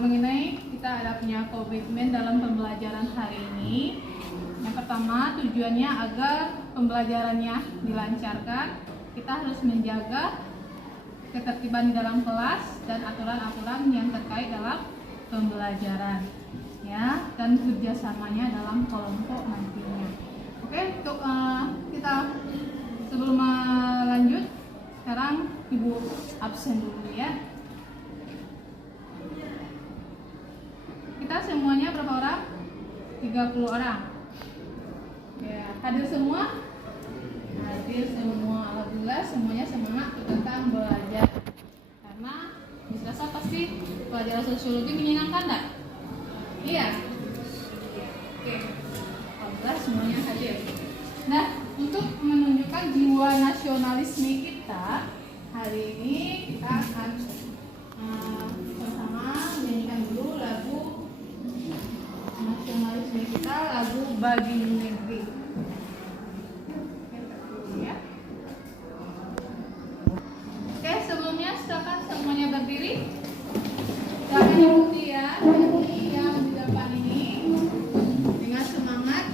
mengenai kita ada punya komitmen dalam pembelajaran hari ini. Yang pertama, tujuannya agar pembelajarannya dilancarkan. Kita harus menjaga ketertiban dalam kelas dan aturan-aturan yang terkait dalam pembelajaran, ya, dan kerjasamanya dalam kelompok nantinya. Oke, untuk kita sebelum lanjut, sekarang Ibu absen dulu ya. Kita semuanya berapa orang? 30 orang. Ya, hadir semua? Hadir semua. Alhamdulillah semuanya semangat tentang belajar. Karena Miss Rasa pasti pelajaran sosiologi menyenangkan enggak? Iya. Oke. Alhamdulillah semuanya hadir. Nah, untuk menunjukkan jiwa nasionalisme kita, hari ini kita akan bersama menyanyikan dulu lagu nasionalisme kita, lagu Bagi Negeri. Ya. Oke, sebelumnya silakan semuanya berdiri. Silakan ikuti ya nyanyi yang di depan ini dengan semangat.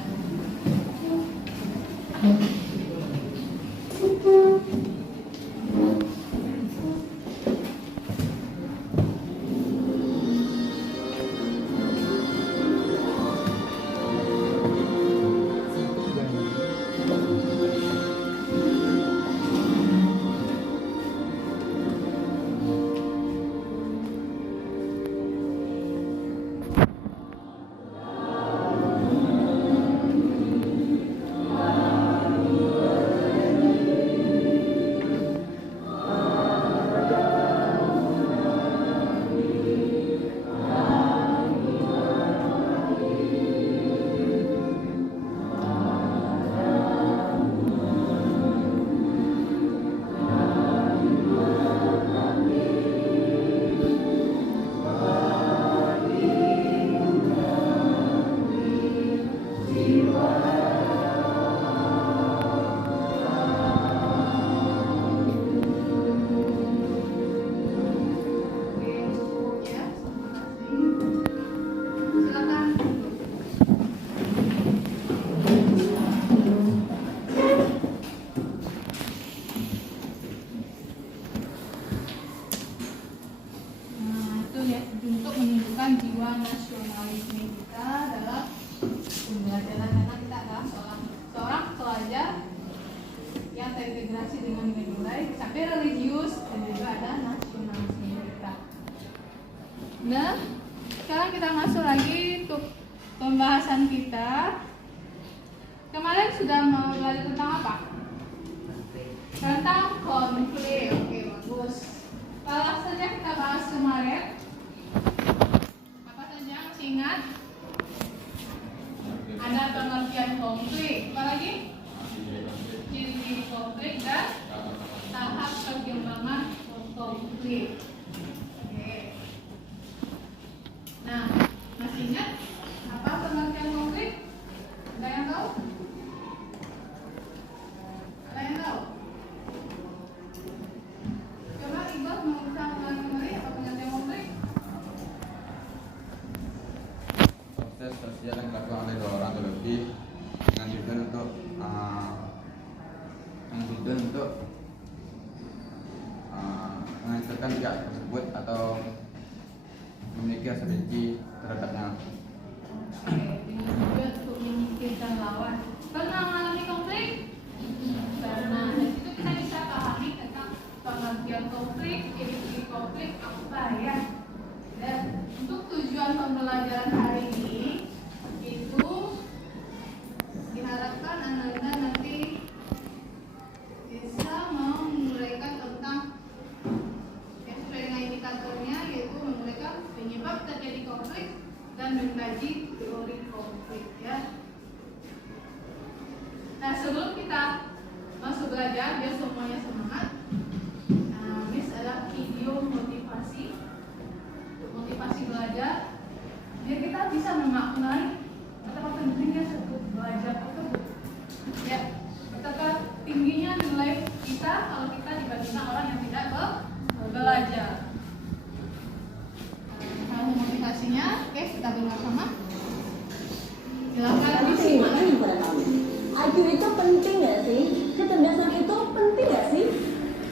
Jiwa nasionalisme kita dalam pembelajaran, karena kita adalah seorang pelajar yang terintegrasi dengan nilai sampai religius dan juga ada nasionalisme kita. Nah, sekarang kita masuk lagi untuk pembahasan kita. Kemarin sudah belajar tentang apa? Tentang konflik. Oke, bagus. Kalau saja kita bahas kemarin. Ingat, ada pengertian konflik, apa lagi? Ciri-ciri konflik dan tahap perkembangan konflik. Oke. Nah, masih ingat apa pengertian konflik? Ada yang tahu? Ada yang tahu? Coba Iqbal mengulang kembali apa pengertian konflik? Proses sosial yang dilakukan oleh dua orang atau lebih dengan tujuan untuk menghasilkan pihak tersebut atau memiliki rasa benci terhadapnya. Dengan tujuan untuk menyingkirkan lawan. Pernah mengalami konflik? Karena dari situ kita bisa pahami tentang pengertian konflik, ciri-ciri konflik apa ya. Dan untuk tujuan pembelajaran hari ini itu diharapkan Anda nanti bisa menguraikan tentang yang sesuai dengan indikatornya, yaitu menguraikan penyebab terjadi konflik dan mengkaji teori konflik ya. Nah, sebelum kita masuk belajar biar semuanya semangat, Miss ada video motivasi belajar biar kita bisa memaknai betapa pentingnya sebut belajar tersebut ya, betapa tingginya nilai kita kalau kita dibandingkan orang yang tidak belajar. kita dengar sama. Silakan disimak. IQ itu penting nggak sih? Kecerdasan itu penting nggak sih?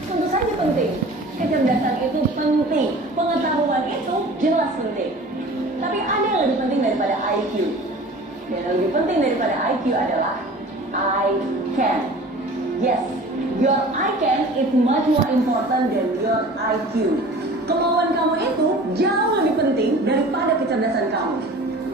Tentu saja penting. Kecerdasan itu penting. Pengetahuan itu jelas penting. Tapi ada yang lebih penting daripada IQ. Dan yang lebih penting daripada IQ adalah I can. Yes, your I can is much more important than your IQ. Kemauan kamu itu jauh lebih penting daripada kecerdasan kamu.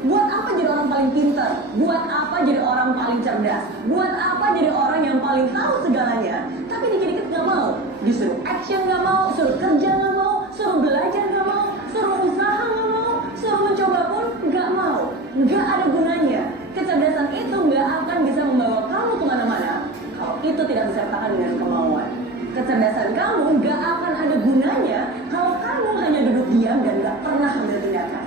Buat apa jadi orang paling pintar? Buat apa jadi orang paling cerdas? Buat apa jadi orang yang paling tahu segalanya? Tapi dikit-dikit gak mau. Disuruh action gak mau, suruh kerja gak mau, suruh belajar gak mau, suruh usaha gak mau, suruh mencoba pun gak mau. Gak ada gunanya. Kecerdasan itu gak akan bisa membawa kamu kemana-mana kalau itu tidak disertakan dengan kemauan. Kecerdasan kamu gak akan ada gunanya kalau kamu hanya duduk diam dan gak pernah ambil tindakan.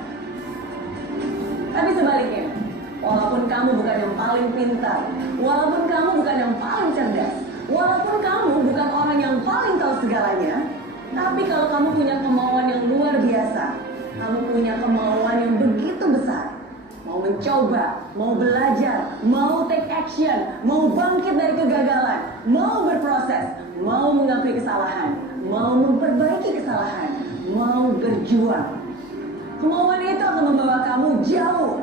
Tapi sebaliknya, walaupun kamu bukan yang paling pintar, walaupun kamu bukan yang paling cerdas, walaupun kamu bukan orang yang paling tahu segalanya, tapi kalau kamu punya kemauan yang luar biasa, kamu punya kemauan yang begitu besar, mau mencoba, mau belajar, mau take action, mau bangkit dari kegagalan, mau berproses, mau mengakui kesalahan, mau memperbaiki kesalahan, mau berjuang. Kemauan itu akan membawa kamu jauh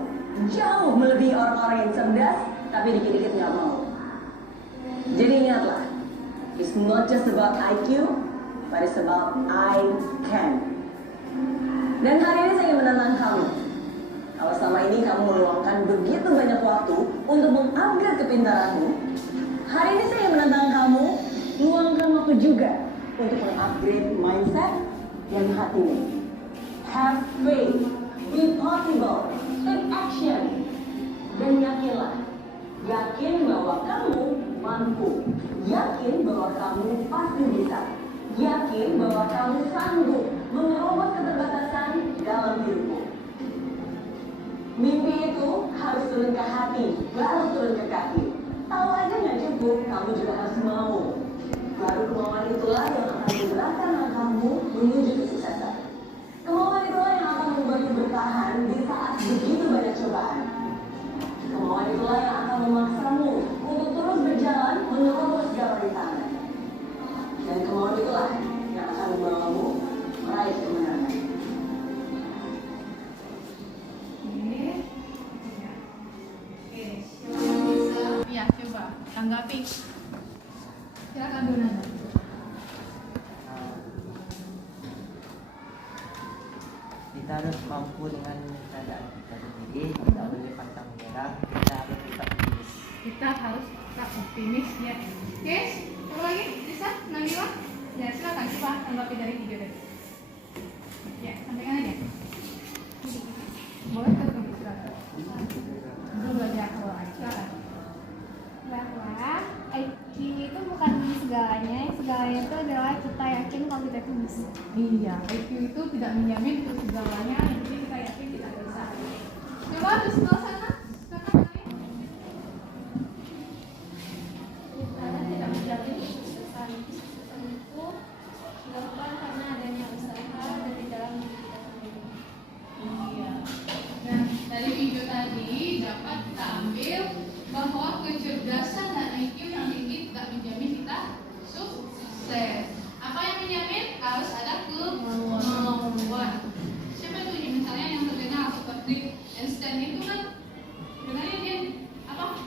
melebihi orang-orang yang cerdas, tapi dikit-dikit nggak mau. Jadi ingatlah, it's not just about IQ, but it's about I can. Dan hari ini saya ingin menantang kamu. Kalau selama ini kamu meluangkan begitu banyak waktu untuk mengupgrade kepintaranmu, hari ini saya ingin menantang kamu, luangkan waktu juga untuk mengupgrade mindset dan hatimu. Have faith, be possible, take action, dan yakinlah. Yakin bahwa kamu mampu, yakin bahwa kamu pasti bisa, yakin bahwa kamu sanggup menerobos keterbatasan dalam hidupmu. Mimpi itu harus turun ke hati, baru turun ke kaki. Tahu aja nggak cukup, kamu juga harus mau. Baru kemauan itulah yang akan menggerakkan langkahmu menuju kesuksesan. Kemauan itulah yang akan membuatmu bertahan di saat begitu banyak cobaan. Kemauan itulah yang akan memaksamu untuk terus berjalan menerobos segala rintangan. Dan kemauan itulah yang akan membawamu meraih kemenangan. Ya, coba tanggapi. Silakan Donanda. Kita harus mampu dengan keadaan kita sendiri, tidak boleh pantang menyerah, kita harus tetap optimis. Kita harus tetap optimis ya. Oke, satu lagi bisa Nabila? Ya silakan coba tanggapi dari video tadi. Ya, sampaikan aja. Boleh terus silakan. Belum belajar kalau silakan. Bahwa IQ itu bukan segalanya, yang segalanya itu adalah kita yakin kalau kita itu bisa. Iya, IQ itu tidak menjamin itu segalanya, jadi kita yakin kita bisa. Coba di sebelah sana, silakan Karena tidak menjamin kesuksesan. Kesuksesan itu dilakukan karena adanya usaha dari dalam diri kita sendiri. Iya. Nah, dari video tadi dapat kita ambil bahwa kecerdasan dan IQ yang tinggi tidak menjamin kita sukses. Apa yang menjamin? Harus ada kemauan. Siapa itu ini? Misalnya yang terkenal seperti Einstein itu kan sebenarnya dia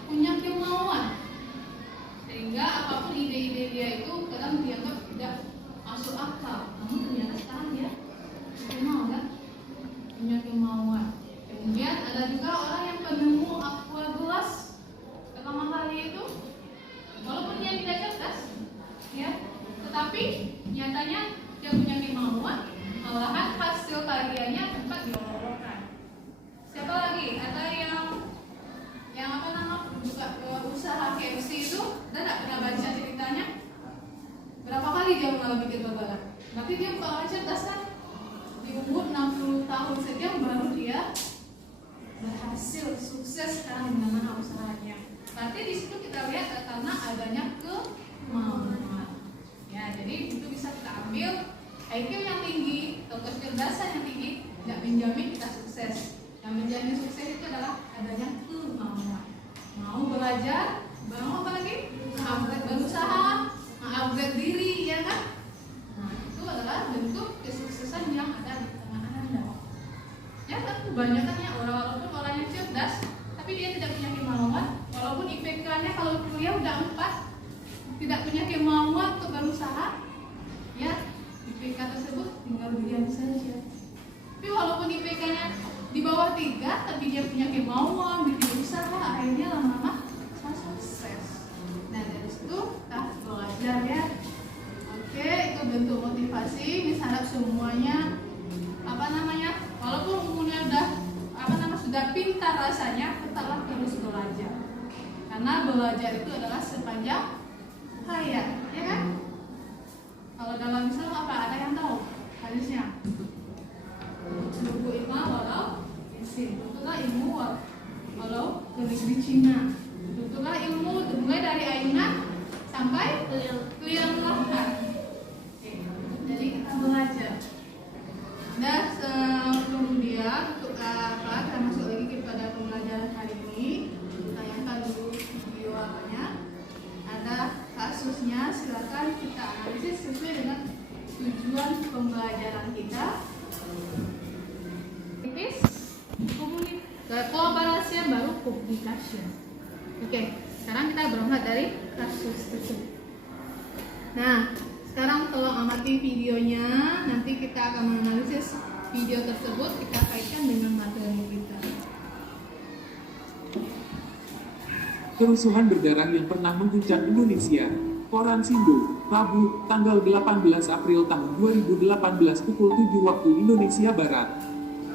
punya kemauan, sehingga apapun ide-ide dia itu kadang dianggap tidak masuk akal. Namun ternyata sekarang dia kenal kan, punya kemauan. Kemudian ada juga orang yang penemu aqua gelas pertama kali itu, walaupun dia tidak cerdas, ya, tetapi nyatanya dia punya kemauan, malahan hasil karyanya sempat diomongkan. Siapa lagi? Ada yang apa nama buka usaha KFC itu, kita tidak pernah baca ceritanya. Berapa kali dia mengalami kegagalan? Berarti dia bukan orang cerdas kan? Di umur 60 tahun saja baru dia berhasil sukses sekarang dengan usahanya. Berarti di situ kita lihat karena adanya kemauan. Ya, jadi itu bisa kita ambil IQ yang tinggi atau kecerdasan yang tinggi tidak menjamin kita sukses. Yang menjamin sukses itu adalah adanya kemauan. Mau belajar, mau apa lagi? Berusaha, upgrade diri, ya kan? Nah, itu adalah bentuk kesuksesan yang ada di tengah Anda. Ya kan, kebanyakannya orang walaupun orangnya cerdas, tapi dia tidak punya kemauan. Walaupun IPK-nya kalau kuliah udah 4, tidak punya kemauan untuk berusaha, ya IPK tersebut tinggal diam saja. Tapi walaupun IPK-nya di bawah 3, tapi dia punya kemauan, bikin usaha, akhirnya lama-lama sukses. Nah dari situ kita belajar ya. Oke, itu bentuk motivasi. Misalnya semuanya walaupun umurnya sudah pintar rasanya, tetaplah terus belajar. Karena belajar itu adalah sepanjang hayat, ya kan? Kalau dalam Islam apa? Ada yang tahu hadisnya? Buku ilmu walau isim, tentulah ilmu walau ke negeri Cina. Tentulah ilmu mulai dari ayunan sampai keliling lahar. Jadi kita belajar. Dan kemudian untuk kita masuk lagi kepada pembelajaran hari ini. Tayangkan dulu video ada kasusnya, silakan kita analisis sesuai dengan tujuan pembelajaran kita. Tipis, kolaborasi baru communication. Oke, sekarang kita berangkat dari kasus tersebut. Nah, sekarang tolong amati videonya. Nanti kita akan menganalisis video tersebut, kita kaitkan dengan materi kita. Kerusuhan berdarah yang pernah mengguncang Indonesia. Koran Sindu, Rabu, tanggal 18 April tahun 2018 pukul 7 waktu Indonesia Barat.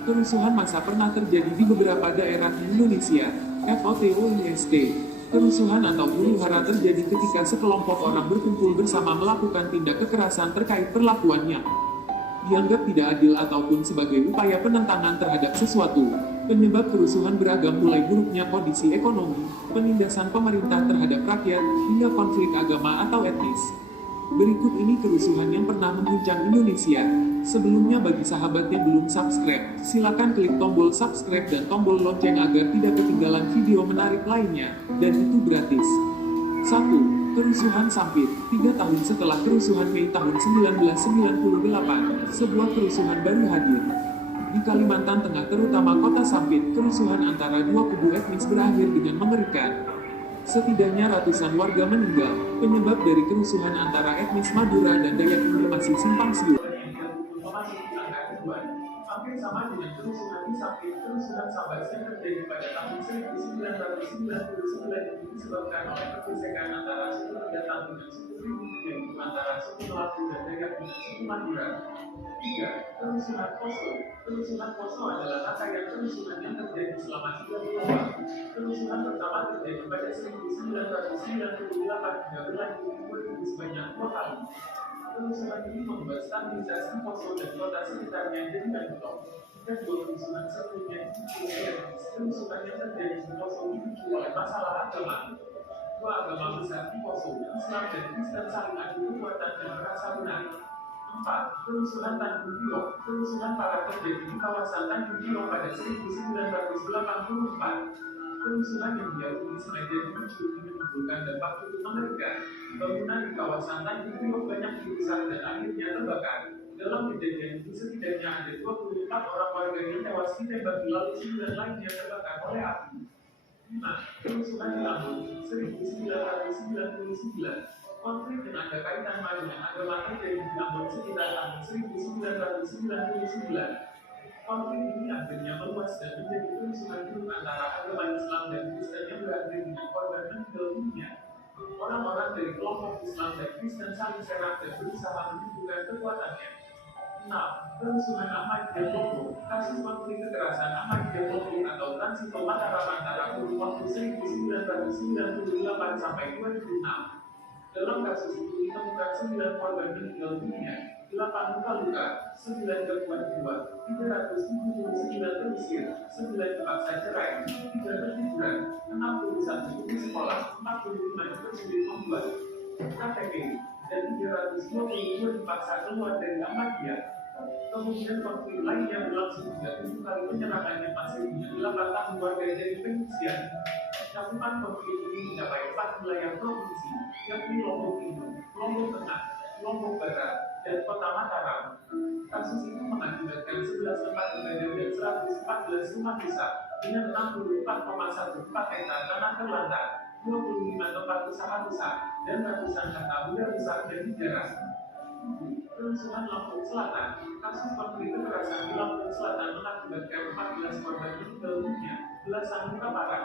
Kerusuhan massa pernah terjadi di beberapa daerah di Indonesia. FOTOIST. Kerusuhan atau huru-hara terjadi ketika sekelompok orang berkumpul bersama melakukan tindak kekerasan terkait perlakuannya. Dianggap tidak adil ataupun sebagai upaya penentangan terhadap sesuatu. Penyebab kerusuhan beragam, mulai buruknya kondisi ekonomi, penindasan pemerintah terhadap rakyat, hingga konflik agama atau etnis. Berikut ini kerusuhan yang pernah mengguncang Indonesia. Sebelumnya, bagi sahabat yang belum subscribe, silakan klik tombol subscribe dan tombol lonceng agar tidak ketinggalan video menarik lainnya, dan itu gratis. 1. Kerusuhan Sampit. 3 tahun setelah kerusuhan Mei tahun 1998, sebuah kerusuhan baru hadir. Di Kalimantan Tengah, terutama kota Sampit, kerusuhan antara dua kubu etnis berakhir dengan mengerikan. Setidaknya ratusan warga meninggal. Penyebab dari kerusuhan antara etnis Madura dan Dayak ini masih simpang siur. Hampir sama dengan kerusuhan di Sampit, kerusuhan Sabas yang terjadi pada tahun 1999 ini disebabkan oleh pergesekan antara suku Pendatang dengan suku Pribumi, yaitu antara suku Melayu dan Dayak dengan suku Madura. 3. Kerusuhan Poso. Kerusuhan Poso adalah rangkaian kerusuhan yang terjadi selama 3 bulan. Kerusuhan pertama terjadi pada 1998 hingga berlanjut di 2000 sebanyak 2 kali. Kerusuhan ini membuat stabilisasi Poso dan kota sekitarnya jadi anjlok. Dan dua kerusuhan sebelumnya kerusuhan yang terjadi di Poso dipicu oleh masalah agama. Dua agama besar di Poso, Islam dan Kristen, saling adu kekuatan dan merasa menang. 4. Kerusuhan Tanjung Priok. Kerusuhan parah terjadi di kawasan Tanjung Priok pada 1984. Kerusuhan yang diakui sengaja dipicu ingin menimbulkan dampak untuk Amerika. Bangunan di kawasan Tanjung Priok banyak dirusak dan akhirnya terbakar. Dalam kejadian itu setidaknya ada 24 orang warga yang tewas ditembak, lalu 9 lainnya terbakar oleh api. 5. Kerusuhan di Lampung 1999. Konflik yang ada kaitan dengan agama terjadi di Ambon sekitar tahun 1999. Konflik ini akhirnya meluas dan menjadi kerusuhan grup antara agama Islam dan Kristen yang berakhir dengan korban meninggal dunia. Orang-orang dari kelompok Islam dan Kristen saling serang dan berusaha menunjukkan kekuatannya. 6. Kerusuhan Ahmadiyah Lombok. Kasus konflik kekerasan Ahmadiyah Lombok atau Transito Mataram antara kurun waktu 1998 sampai 2006. Dalam kasus itu ditemukan 9 korban meninggal dunia, 8 luka-luka, 9 gangguan jiwa, 379 terusir, 9 dipaksa cerai, 3 berhiburan, 61 di sekolah, 45 tersulit membuat KTP, dan 322 dipaksa keluar dari Ahmadiyah. Kemudian konflik lain yang berlangsung 3.000 kali penyerangan yang masih punya 8 tahun warga dari pengungsian. Cakupan konflik ini mencapai 4 wilayah provinsi, yakni Lombok Timur, Lombok Tengah, Lombok Barat, dan Kota Mataram. Kasus itu mengakibatkan 11 tempat ibadah dan 114 rumah rusak dengan 64,14 hektar tanah terlantar, 25 tempat usaha rusak, dan ratusan kata benda rusak dan dijarah. Kerusuhan Lampung Selatan, kasus konflik kekerasan di Lampung Selatan mengakibatkan 14 korban meninggal dunia, belasan luka parah,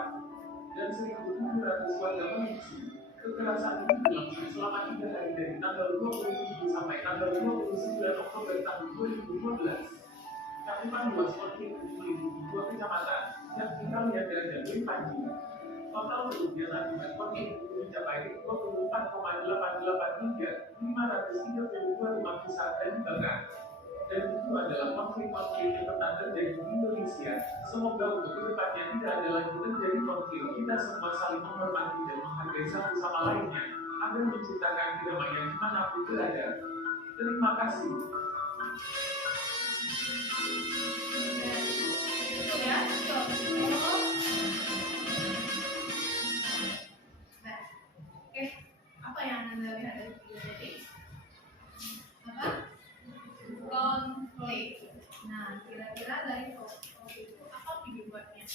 dan 1.700 warga mengungsi. Kekerasan ini berlangsung selama 3 hari dari tanggal 27 sampai tanggal 29 Oktober tahun 2012. Cakupan luas konflik meliputi 2 kecamatan, yakni Kalianda dan Lipanji. Total kerugian akibat konflik itu mencapai 24,88 hingga 532 rumah rusak dan dibakar. Dan itu adalah konflik-konflik yang pernah terjadi di Indonesia. Semoga untuk kedepannya tidak ada lagi terjadi konflik. Kita semua saling menghormati dan menghargai satu sama lainnya agar menciptakan kedamaian dimanapun berada. Terima kasih. Ya, oke, apa yang Anda lihat dari video tadi? Apa? Konflik. Nah, kira-kira dari konflik itu apa penyebabnya?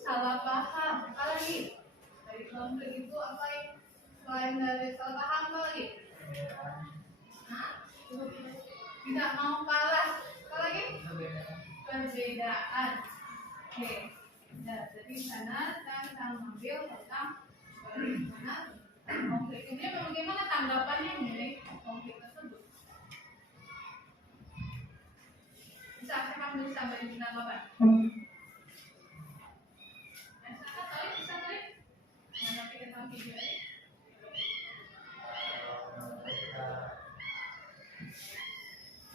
Salah paham. Apa lagi? Dari konflik itu apa yang selain dari salah paham apa lagi? Hah? Tidak mau kalah. Apa lagi? Perbedaan. Oke. Nah, jadi sana kita akan mengambil tentang bagaimana konflik ini, bagaimana tanggapannya mengenai konflik tersebut. Siapa bisa beri tanggapan? Bisa kali? Menanggapi tentang video ini?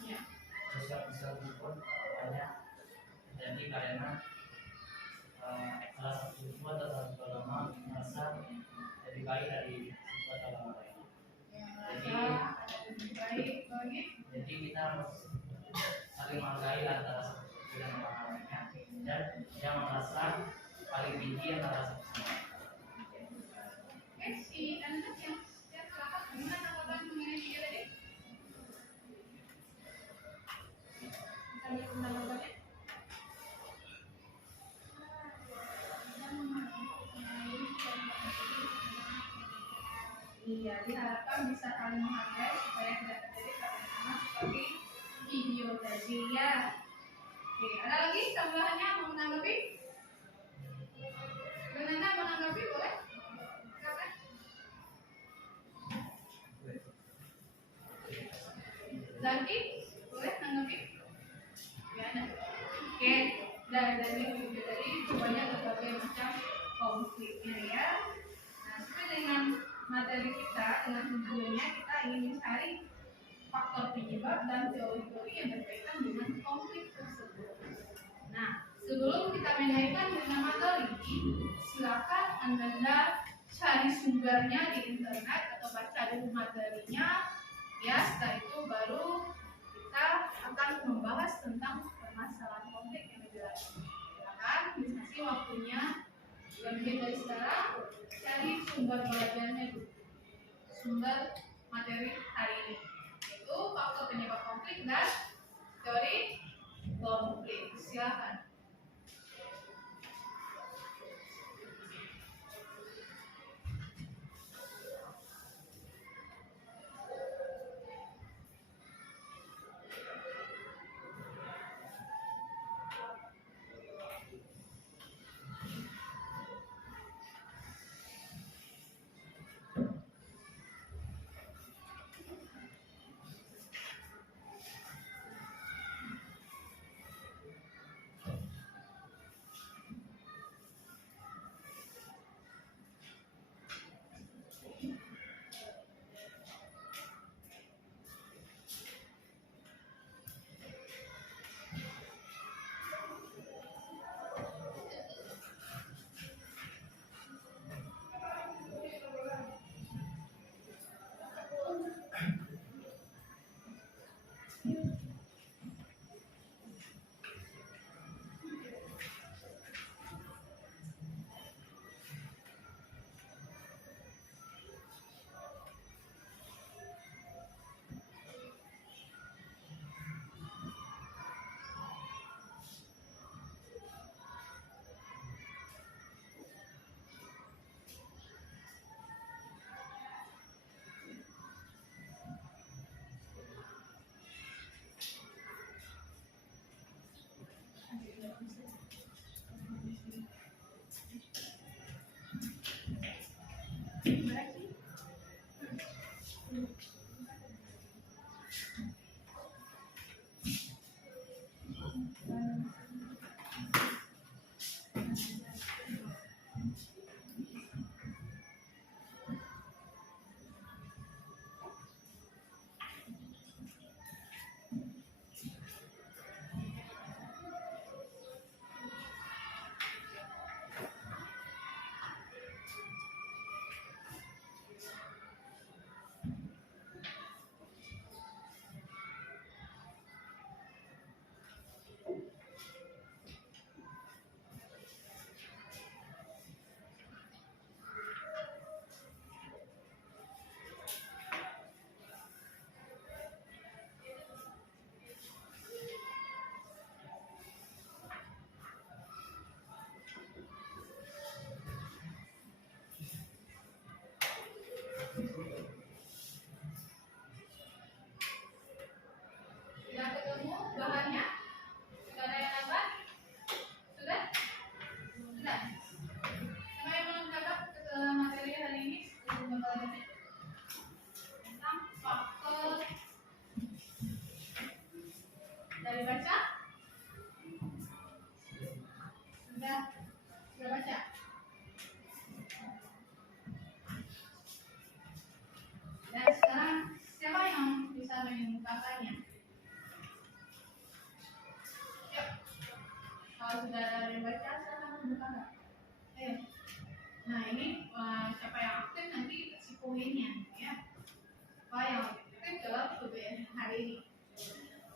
Ya. Sosial pun banyak jadi karena salah satu siswa atau salah satu agama merasa lebih baik dari siswa atau agama lain. Jadi kita harus saling menghargai antara satu dan agama lainnya, dan yang merasa paling tinggi antara satu sama lain. Oke, si anak yang silakan gimana tanggapan mengenai video tadi? Bisa tanggapannya? Iya, diharapkan bisa saling menghargai supaya tidak terjadi kerjasama seperti video tadi ya. Oke, ada lagi tambahannya mau menanggapi? Renata mau menanggapi boleh? Silakan. Zanti boleh menanggapi? Ya, ada. Oke, dari video tadi banyak berbagai macam konfliknya ya. Nah, sesuai dengan materi kita, dengan tujuannya kita ingin mencari faktor penyebab dan teori-teori yang berkaitan dengan konflik tersebut. Nah, sebelum kita mengaitkan dengan materi, silakan Anda cari sumbernya di internet atau baca dulu materinya. Ya, setelah itu baru kita akan membahas tentang permasalahan konflik yang lebih lanjut. Silakan, diskusi waktunya. Lebih dari sekarang, cari sumber belajarnya dulu. Sumber materi hari ini, yaitu faktor penyebab konflik dan teori konflik. Silakan. kakaknya. Yuk. Kalau sudah ada yang baca, silakan buka nggak? Nah ini siapa yang aktif nanti kasih poinnya ya. Siapa yang aktif dalam KBM hari ini?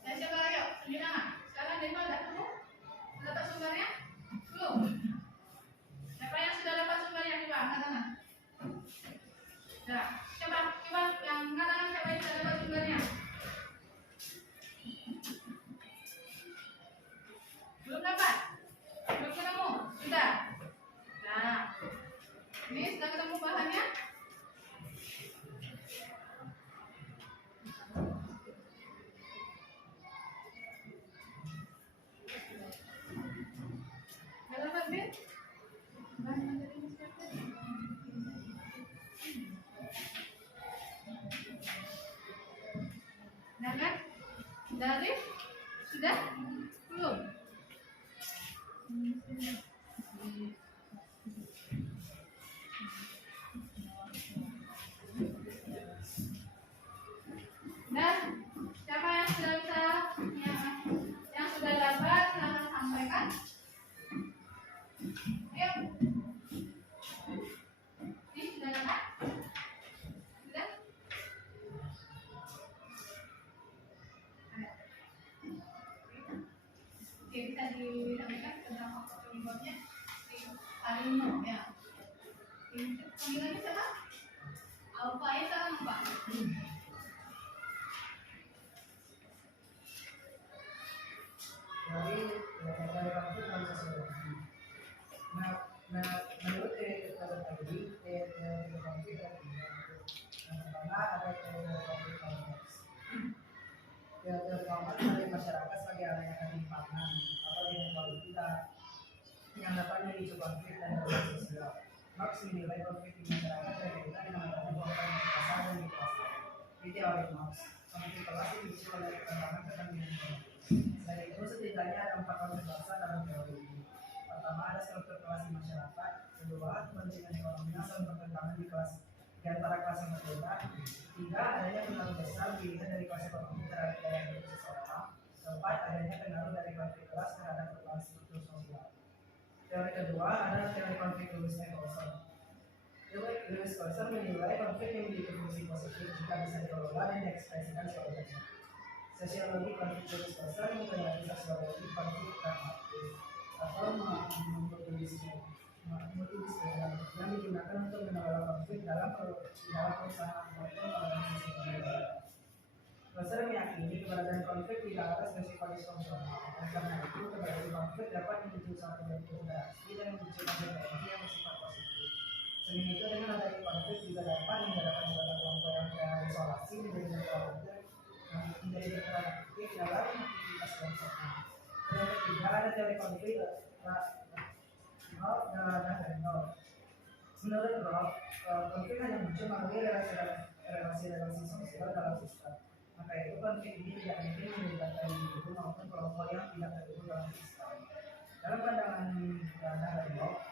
Dan siapa lagi? Yuk, tunjuk tangan. Sekarang Dema udah ketemu? Sudah dapat sumbernya? Belum. Siapa yang sudah dapat sumbernya? Coba angkat tangan. Sudah. Coba yang angkat tangan siapa yang sudah dapat sumbernya? Belum dapat? Belum ketemu? Sudah? Nah, ini sudah ketemu bahannya? Sudah dapat, Ben? Bahan materinya siapa? Sudah kan? Sudah, Arif? Sudah? Belum? Dan siapa yang sudah bisa yang sudah dapat silahkan sampaikan. Ayo. Ini sudah dapat? Sudah? Oke, bisa disampaikan tentang faktor penyebabnya. Alino ya. Panggilannya siapa? Alfa ya sekarang apa? Jadi dari konflik bisa solusi. Menurut teori tadi, teori konflik ada tiga. Yang pertama ada teori konflik kompleks. Teori kompleks dari masyarakat sebagai hal yang ketimpangan atau inequalitas yang dapat memicu konflik dan relasi sosial. Marx menilai konflik di masyarakat berkaitan dengan adanya perubahan pasar dan migrasi. Di teori Marx, konflik kelas dipicu oleh perkembangan kepentingan ekonomi. Selain itu, setidaknya ada 4 konflik dasar dalam teori ini. Pertama, ada struktur kelas di masyarakat. Kedua, kepentingan ekonomi yang saling bertentangan di antara kelas yang berbeda. Ketiga, adanya pengaruh besar dilihat dari kelas ekonomi terhadap daya hidup seseorang. Keempat, adanya pengaruh dari konflik kelas terhadap perubahan struktur sosial. Teori kedua adalah teori konflik Lewis-Nicholson. Lewis-Nicholson menilai konflik yang memiliki fungsi positif jika bisa dikelola dan diekspresikan sebagai sosiologi konflik Lewis-Nicholson mempelajari sosiologi konflik pragmatis atau multidisipliner yang digunakan untuk mengelola konflik dalam perusahaan maupun organisasi pendidikan. Lewis meyakini keberadaan konflik tidak atas bersifat disfungsional. Oleh karena itu, keberadaan konflik dapat memicu suatu bentuk reaksi dan memunculkan energi yang bersifat positif. Selain itu, dengan adanya konflik juga dapat menggerakkan anggota kelompok yang terisolasi menjadi netral aktif dalam aktivitas kelompoknya. Yang ketiga, ada teori konflik Roth dan Randolph. Menurut Roth, konflik hanya muncul melalui relasi sosial dalam sistem. Maka itu konflik ini tidak mungkin melibatkan individu maupun kelompok yang tidak terhubung dalam sistem. Dalam pandangan Randolph,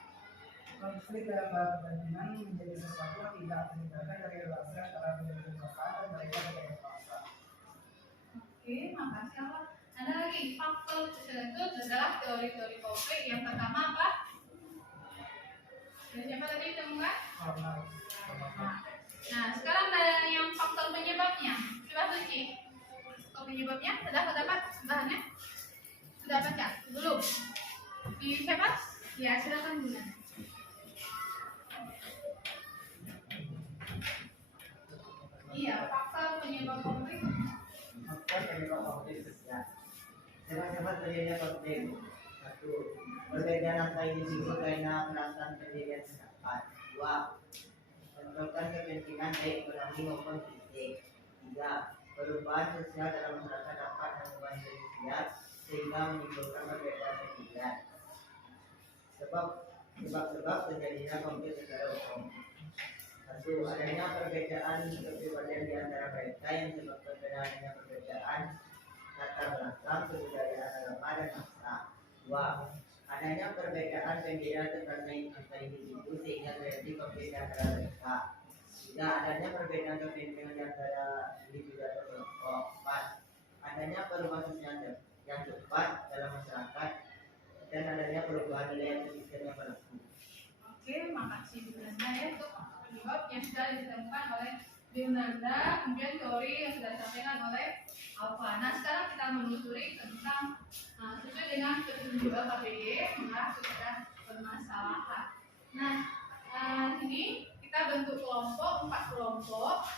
konflik dalam kepentingan menjadi sesuatu yang tidak melibatkan dari relasi antara penduduk kota dan mereka sebagai bangsa. Oke, makasih Allah. Ada lagi faktor itu adalah teori-teori konflik. Yang pertama apa? Dan siapa tadi ditemukan? Nah, sekarang ada yang faktor penyebabnya. Coba Suci. Faktor penyebabnya sudah dapat bahannya? Sudah baca? Belum? Di siapa? Ya, silakan dulu. Iya, faktor penyebab konflik. Faktor penyebab konflik ya. Siapa terjadinya konflik? Satu, perbedaan antara individu karena perasaan pendirian pendapat. Dua, bentrokan kepentingan baik ekonomi maupun fisik. Tiga, perubahan sosial dalam masyarakat dapat mengubah manusia sehingga menimbulkan perbedaan pemikiran. Sebab terjadinya konflik secara umum. Satu, adanya perbedaan kepribadian di antara mereka yang disebabkan dengan adanya perbedaan latar belakang kebudayaan agama dan bangsa. Dua, adanya perbedaan pendirian antar individu sehingga terjadi konflik antara mereka. Tiga, adanya perbedaan kepentingan di antara individu atau kelompok. Empat, Nah, ya untuk penyebab yang sudah ditemukan oleh Leonardo, kemudian teori yang sudah disampaikan oleh Alfa. Nah, sekarang kita menelusuri tentang sesuai dengan petunjuk LKPD mengarah kepada permasalahan. Nah, ini kita bentuk kelompok 4 kelompok.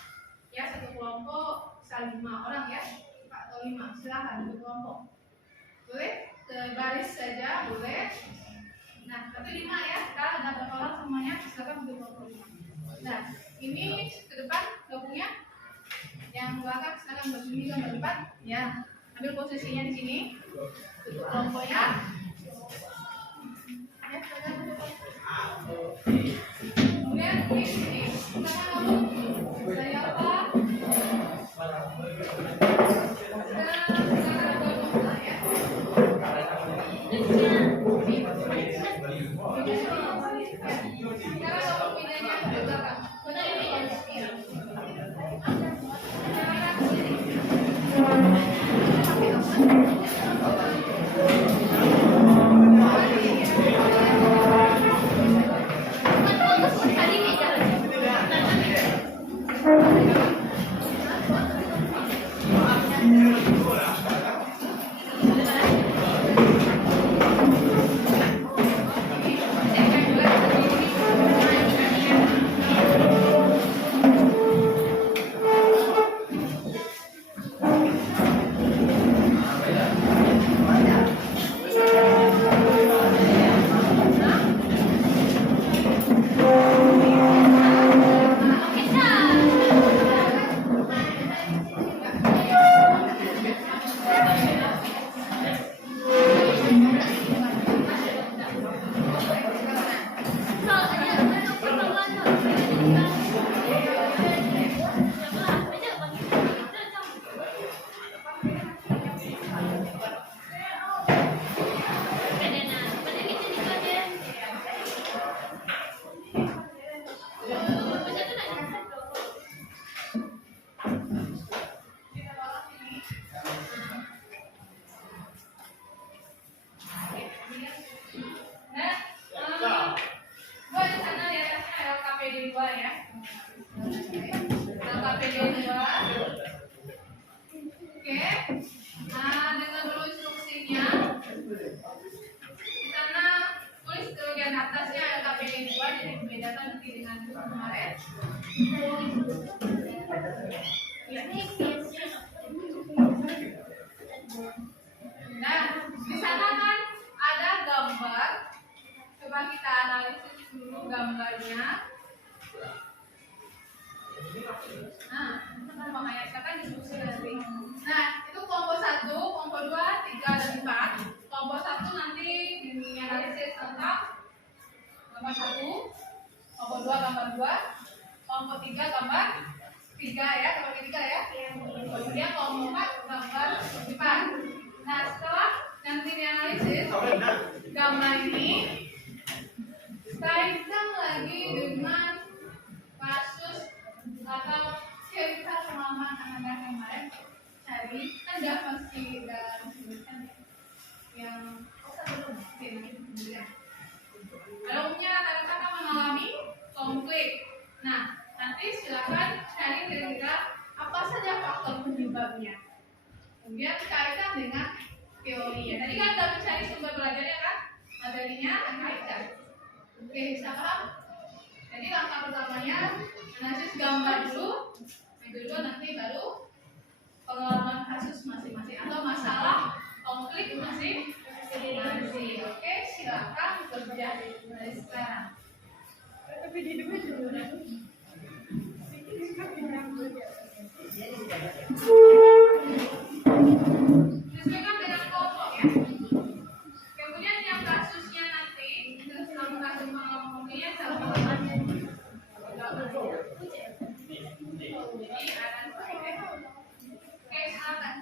Ya, satu kelompok bisa 5 orang ya, 4 atau 5. Silahkan bentuk kelompok. Boleh baris saja, boleh. Nah, tapi 5 ya. Kita ada berapa orang semuanya? Silakan bentuk kelompok 5. Nah, ini ke depan gabungnya. Yang belakang silakan berdiri gambar depan. Ya, ambil posisinya di sini. Bentuk kelompoknya. Ya, silakan bentuk kelompok. Kemudian di sini silakan ngomong. Saya apa? Nah, di sana kan ada gambar. Coba kita analisis dulu gambarnya. Nah, makanya kita kan diskusi nanti. Nah, itu kelompok 1, kelompok 2, 3, dan 4. Kelompok 1 nanti dianalisis tentang gambar 1, kelompok 2 gambar 2, kelompok 3 gambar 3 ya, kelompok 3 ya. Kemudian kelompok 4 gambar 4. Nah, setelah nanti dianalisis gambar ini, kaitkan lagi dengan kasus atau cerita pengalaman anak-anak kemarin. Cari, kan udah pasti disebutkan yang pada umumnya rata-rata mengalami konflik. Nah, nanti silakan cari kira-kira apa saja faktor penyebabnya. Kemudian kaitkan dengan teorinya. Tadi kan udah mencari sumber belajarnya kan? Materinya kaitkan. Oke, bisa paham? Jadi langkah pertamanya analisis gambar dulu. Yang kedua nanti baru pengalaman kasus masing-masing atau masalah konflik masing-masing. Oke, silakan bekerja dari sekarang. Sesuaikan dengan kelompok ya. Kemudian yang kasusnya nanti, terus kamu kasih pengalamannya sama. Jadi ada oke, silakan.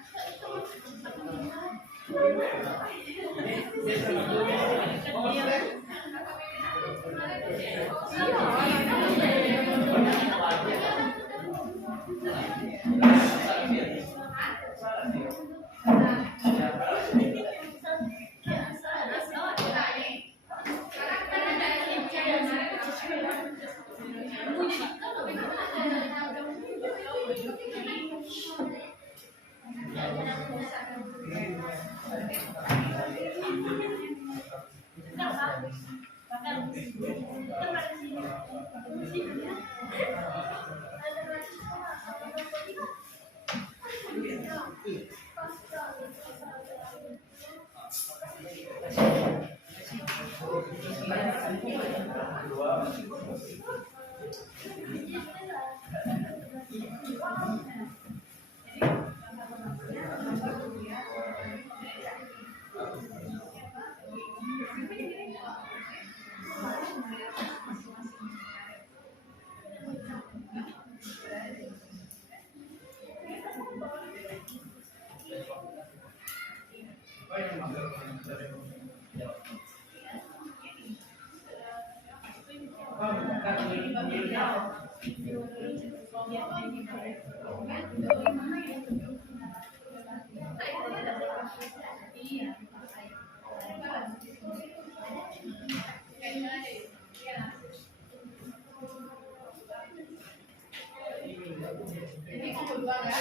Jadi kumpul dua ya.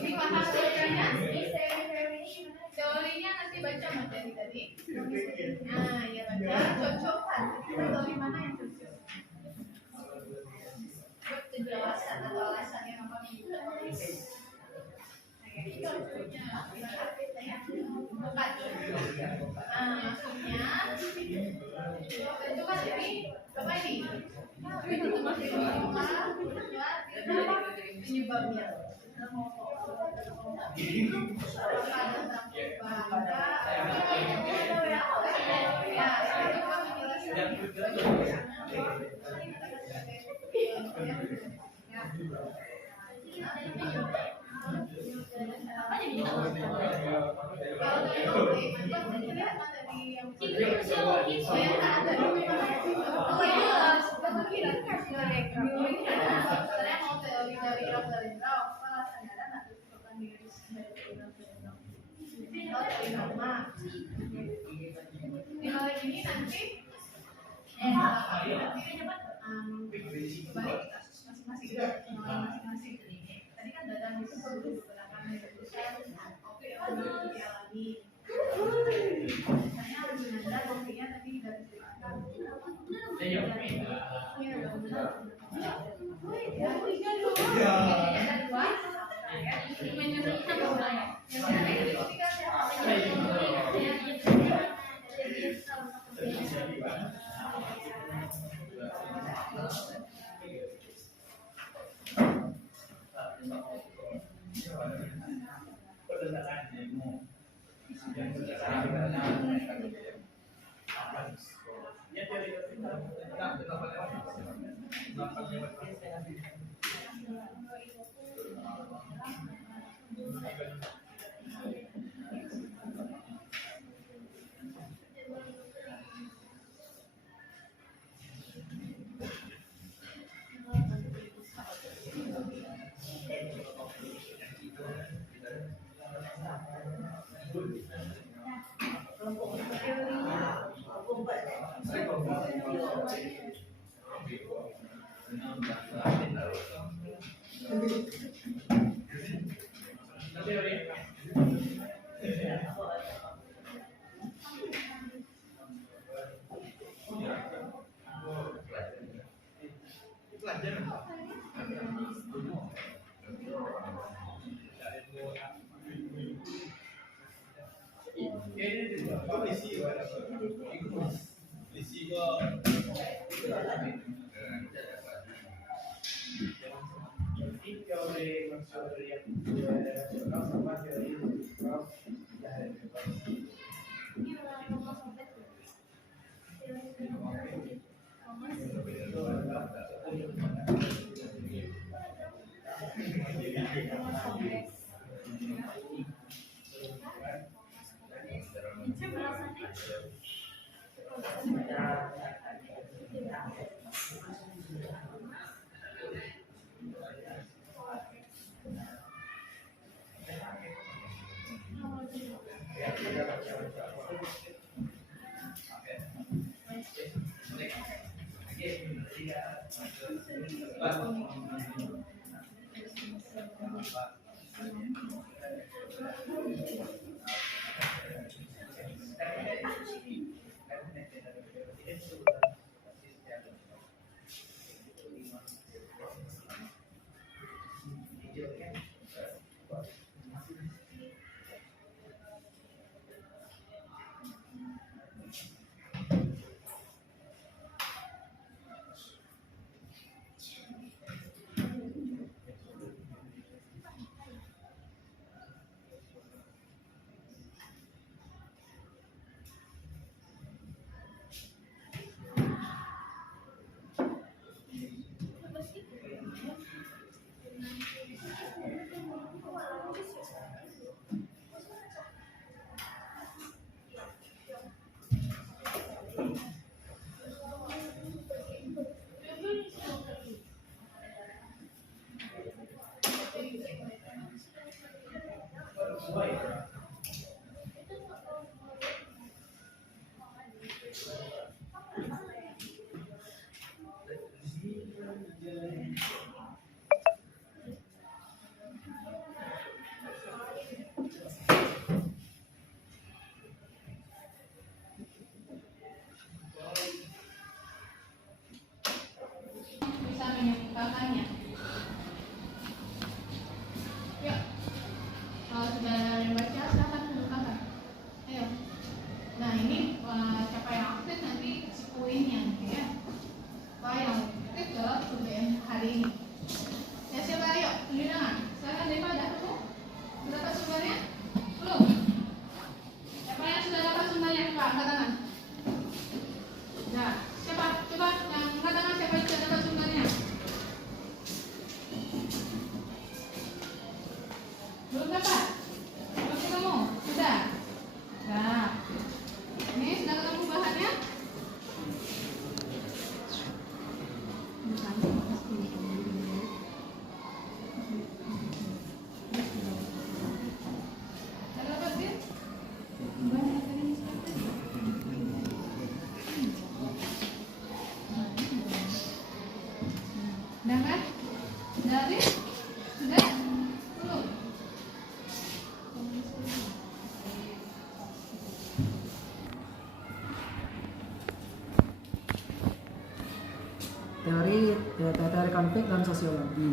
Ini paham teorinya? Teorinya nanti baca materi tadi. Nah, ya baca. Cocokkan. Teori mana yang cocok? Buat penjelasan atau alasan yang apa nih? Maksudnya coba ini apa ini? Penyebabnya. Nilai ini nanti kembali kasus masing-masing. Tadi kan dalam itu beberapa oke dialami. Misalnya Junanda kopinya tadi dari Bisa menyemukakannya. Yuk, kalau sudah ada yang baca, silahkan bukakan. Ayo. Nah ini siapa yang aktif nanti kasih poinnya, ya. Siapa yang aktif dalam UTM hari ini? Ya siapa? Ayo, tunjuk tangan. Silahkan daripada dulu. Sudah dapat sumbernya? Belum. Siapa yang sudah dapat sumbernya? Coba angkat tangan. Nah, siapa? Coba yang angkat tangan siapa yang sudah dapat sumbernya? Belum dapat? Belum ketemu? Sudah? Nah, ini sudah ketemu bahannya? Sudah dapat, Bin? Banyak tadi instruktur. Udah kan? Udah, Bin? Sudah? Belum? Teori konflik dan sosiologi.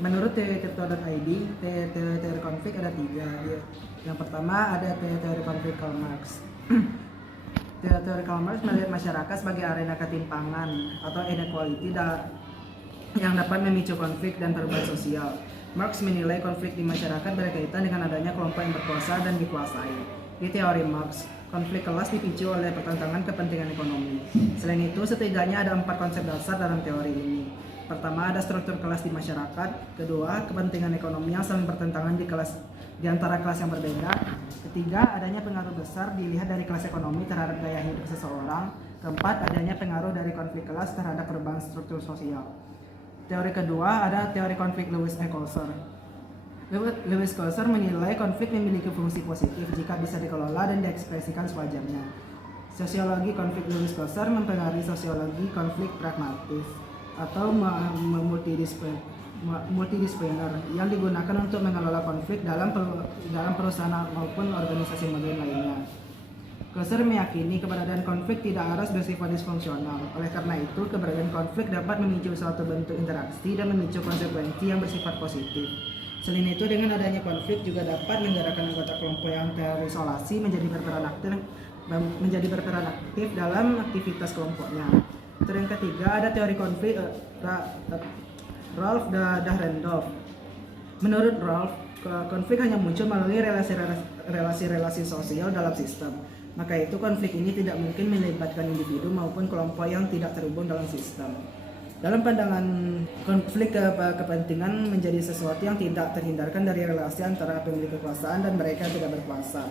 Menurut teori.id, teori konflik ada 3. Yang pertama ada teori konflik Karl Marx. Teori Karl Marx melihat masyarakat sebagai arena ketimpangan atau inequality yang dapat memicu konflik dan perubahan sosial. Marx menilai konflik di masyarakat berkaitan dengan adanya kelompok yang berkuasa dan dikuasai. Di teori Marx, konflik kelas dipicu oleh pertentangan kepentingan ekonomi. Selain itu, setidaknya ada 4 konsep dasar dalam teori ini. Pertama, ada struktur kelas di masyarakat. Kedua, kepentingan ekonomi yang saling bertentangan di antara kelas yang berbeda. Ketiga, adanya pengaruh besar dilihat dari kelas ekonomi terhadap gaya hidup seseorang. Keempat, adanya pengaruh dari konflik kelas terhadap perubahan struktur sosial. Teori kedua ada teori konflik Lewis E. Coulter. Lewis Coulter menilai konflik memiliki fungsi positif jika bisa dikelola dan diekspresikan sewajarnya. Sosiologi konflik Lewis Coulter mempengaruhi sosiologi konflik pragmatis atau multidisipliner yang digunakan untuk mengelola konflik dalam perusahaan maupun organisasi modern lainnya. Coulter meyakini keberadaan konflik tidak harus bersifat disfungsional. Oleh karena itu, keberadaan konflik dapat memicu suatu bentuk interaksi dan memicu konsekuensi yang bersifat positif. Selain itu, dengan adanya konflik juga dapat menggerakkan anggota kelompok yang terisolasi menjadi berperan aktif dalam aktivitas kelompoknya. Terus yang ketiga ada teori konflik Ralph Dahrendorf. Menurut Ralph, konflik hanya muncul melalui relasi-relasi sosial dalam sistem. Maka itu konflik ini tidak mungkin melibatkan individu maupun kelompok yang tidak terhubung dalam sistem. Dalam pandangan konflik kepentingan menjadi sesuatu yang tidak terhindarkan dari relasi antara pemilik kekuasaan dan mereka yang tidak berkuasa.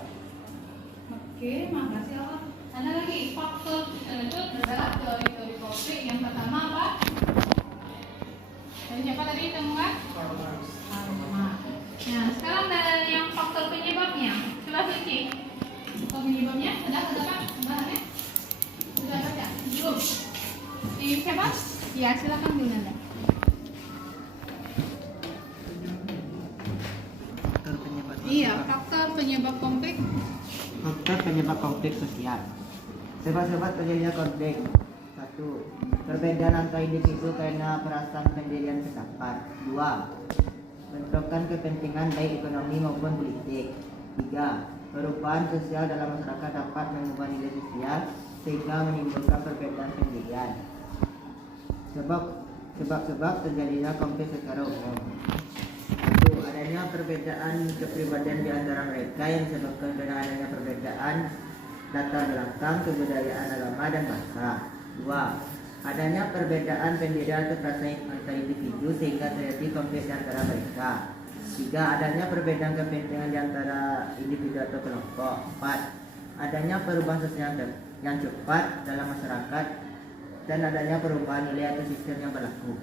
Oke, makasih Allah. Ada lagi faktor itu adalah teori-teori konflik. Yang pertama apa? Dari siapa tadi ditemukan? Karl Marx. Nah, sekarang dari yang faktor penyebabnya. Coba kunci. Faktor penyebabnya sudah dapat bahannya? Sudah baca? Belum? Di siapa? Ya, silakan dulu Nanda. Iya, faktor penyebab konflik. Faktor penyebab konflik sosial. Sebab-sebab terjadinya konflik. 1. Perbedaan antara individu karena perasaan pendirian pendapat. 2. Bentrokan kepentingan baik ekonomi maupun politik. 3. Perubahan sosial dalam masyarakat dapat mengubah nilai sosial sehingga menimbulkan perbedaan pendirian. Sebab-sebab terjadinya konflik secara umum. 1. Adanya perbedaan kepribadian di antara mereka yang disebabkan dengan adanya perbedaan latar belakang, kebudayaan, agama, dan bahasa. 2. Adanya perbedaan pendirian atau perasaan antar individu sehingga terjadi konflik di antara mereka. 3. Adanya perbedaan kepentingan di antara individu atau kelompok. 4. Adanya perubahan sosial yang cepat dalam masyarakat dan adanya perubahan nilai atau sistem yang berlaku.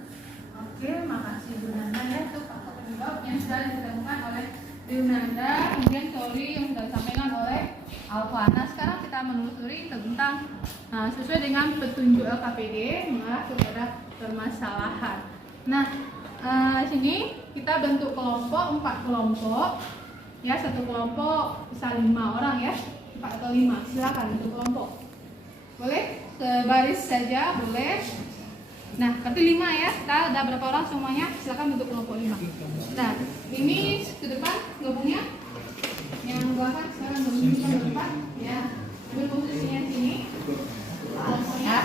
Oke, makasih Bu Nanda ya, itu faktor penyebab yang sudah ditemukan oleh Bu Nanda, kemudian teori yang sudah disampaikan oleh Alfa. Nah, sekarang kita menelusuri tentang sesuai dengan petunjuk LKPD mengarah kepada permasalahan. Nah, sini kita bentuk kelompok, 4 kelompok. Ya, satu kelompok bisa 5 orang ya, 4 atau 5. Silakan bentuk kelompok. Boleh? Sebaris saja, boleh. Nah, berarti 5 ya. Kita ada berapa orang semuanya? Silakan bentuk kelompok 5. Nah, ini ke depan gabungnya. Yang belakang sekarang gabungnya ke depan. Ya. Ambil posisinya sini. Ya.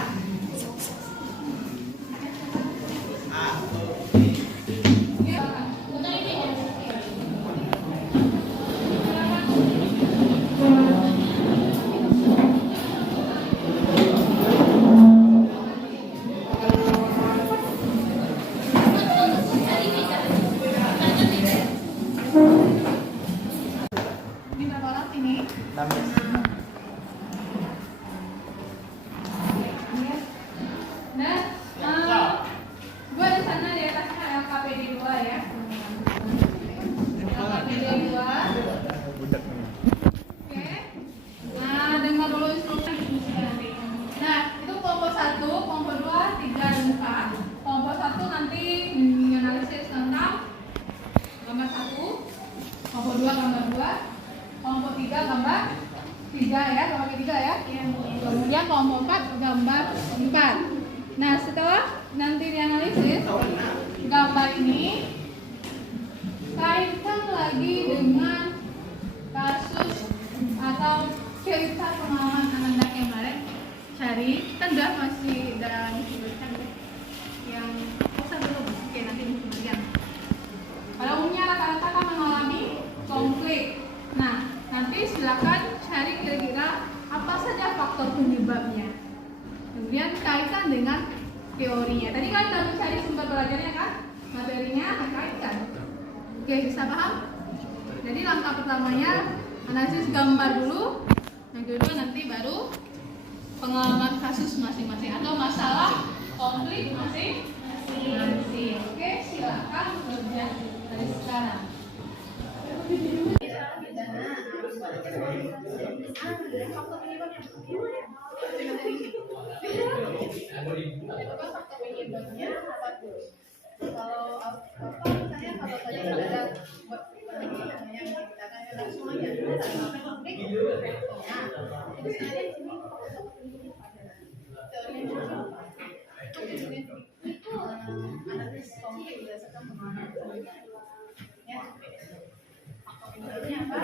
Ini berapa orang ini? 16. Nah, gue di sana di atasnya LKPD 2 ya. LKPD 2. Oke. Nah, dengar dulu instruksi diskusinya nanti. Nah, itu kelompok 1, kelompok 2, 3, dan 4. Kelompok 1 nanti menganalisis tentang gambar 1, kelompok 2 gambar 2, kelompok 3 gambar 3 ya, gambar 3 ya. Kemudian kelompok 4 gambar 4. Nah, setelah nanti dianalisis gambar ini, kaitkan lagi dengan kasus atau cerita pengalaman anak kemarin. Cari, kan masih udah disebutkan yang usah belum, oke nanti kemudian. Pada umumnya rata-rata kan mengalami konflik. Nah, nanti silakan cari kira-kira apa saja faktor penyebabnya. Kemudian kaitkan dengan teorinya. Tadi kan kita mencari sumber belajarnya kan, materinya kaitkan. Oke, bisa paham? Jadi langkah pertamanya analisis gambar dulu. Yang kedua nanti baru pengalaman kasus masing-masing atau masalah konflik masing-masing. Oke, silakan bekerja dari sekarang. Kalau apa misalnya kalau tadi ada buat yang kita kan semuanya ada konflik. Nah, itu sebenarnya di sini teorinya itu analisis konflik berdasarkan pengalaman ya. Teorinya apa?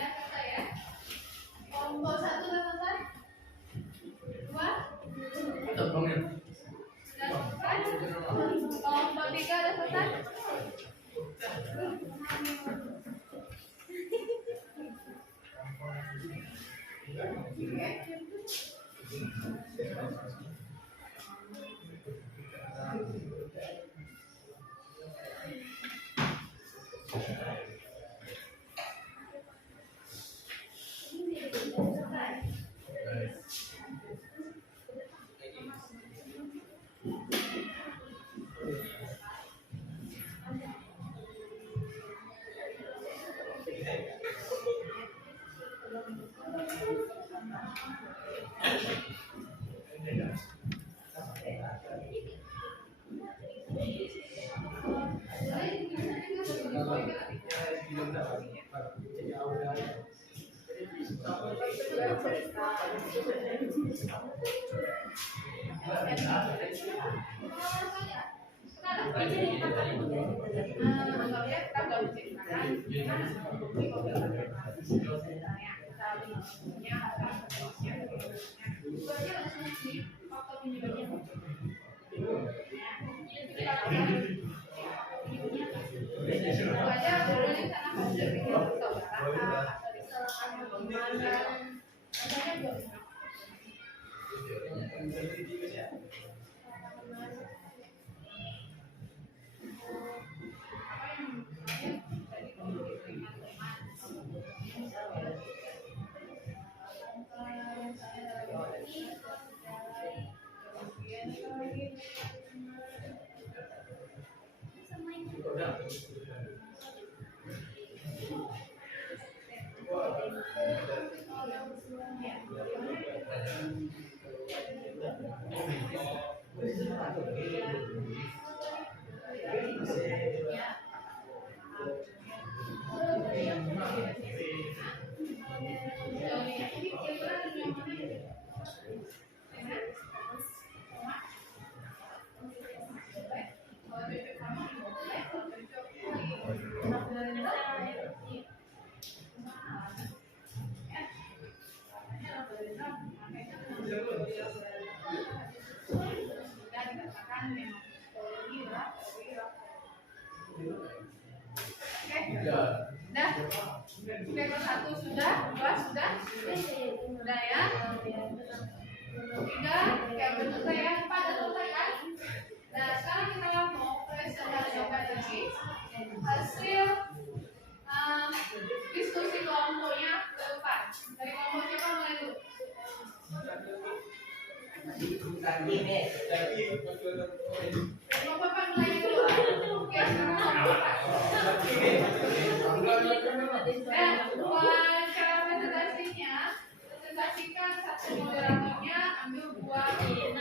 selesai ya. Kelompok 1 sudah selesai. 2 sudah selesai. Kelompok 3 sudah selesai. Dah. Paper 1 sudah, 2 sudah. Sudah ya. 3 kayak bentuk saya 4 udah selesai kan? Nah, sekarang kita mau coba lagi hasil diskusi kelompoknya ke depan. Dari kelompok siapa mulai dulu? Kelompok Bapak mulai dulu. Oke, sekarang kelompok Bapak. Dan cara presentasinya, presentasikan satu moderatornya, ambil 2 orang yang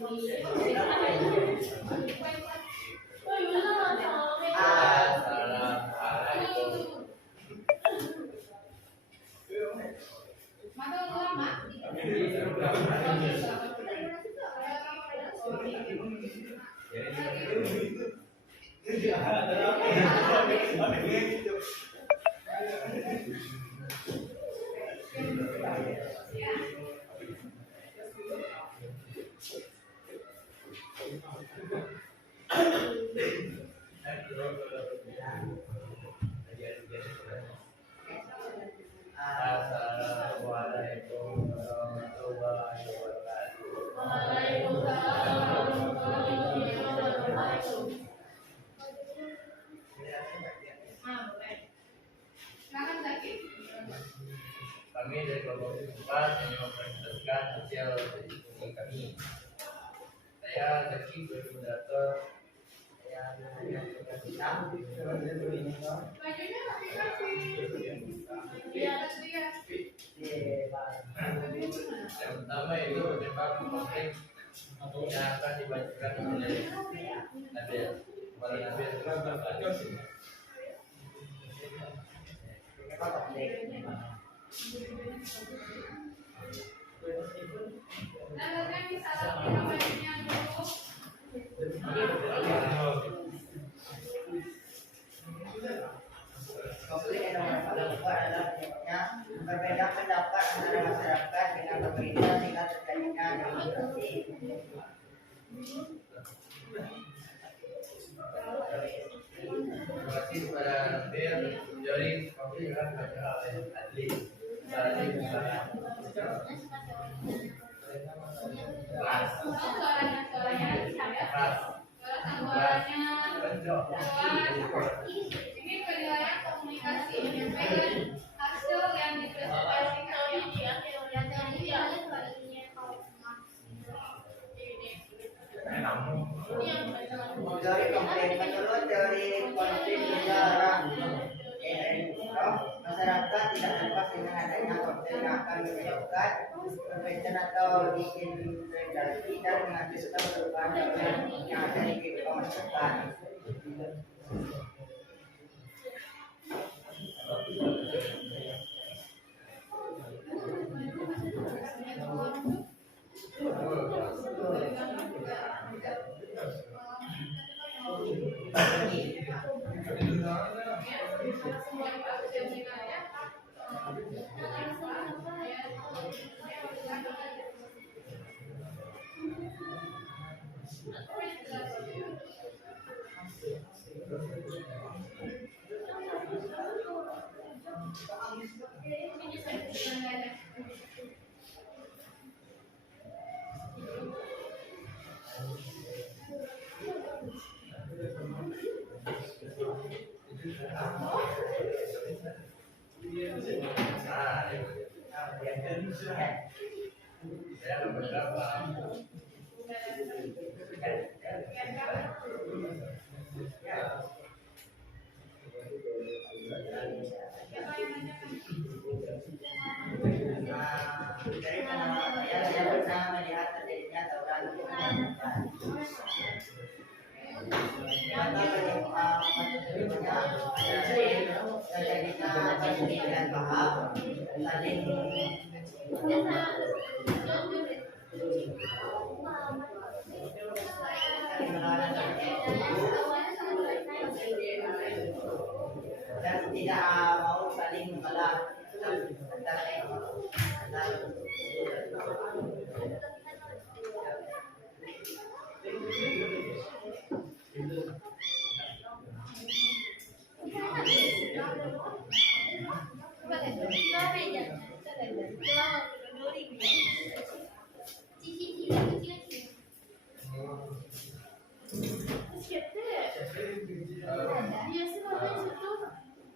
Assalamualaikum. Mata ulama. Assalamualaikum warahmatullahi wabarakatuh. Silakan Zaki. Kami dari kelompok 4 yang mempresentasikan hasil diskusi kami. Saya Zaki sebagai moderator. Bajunya kasih. Iya, dia. Yang pertama itu tentang konflik yang akan dibacakan oleh Nabil. Kepada Nabil. Nah, bisa lakukan bajunya dulu. Konflik yang nomor adalah penyebabnya berbeda pendapat antara masyarakat dengan pemerintah sehingga terjadinya demonstrasi. Terima kasih kepada Nabil dari konflik yang dibacakan oleh Adli. Suaranya ini penilaian komunikasi menyampaikan hasil yang dipresentasikan. Dari konflik menurut teori konflik sejarah masyarakat tidak lepas dengan adanya konflik yang akan menyebabkan perpecahan atau disintegrasi dan menghasilkan perubahan yang ada di kehidupan masyarakat. Dari pengalaman saya pernah melihat terjadinya tawuran terjadinya paham saling dan tidak mau saling mengalah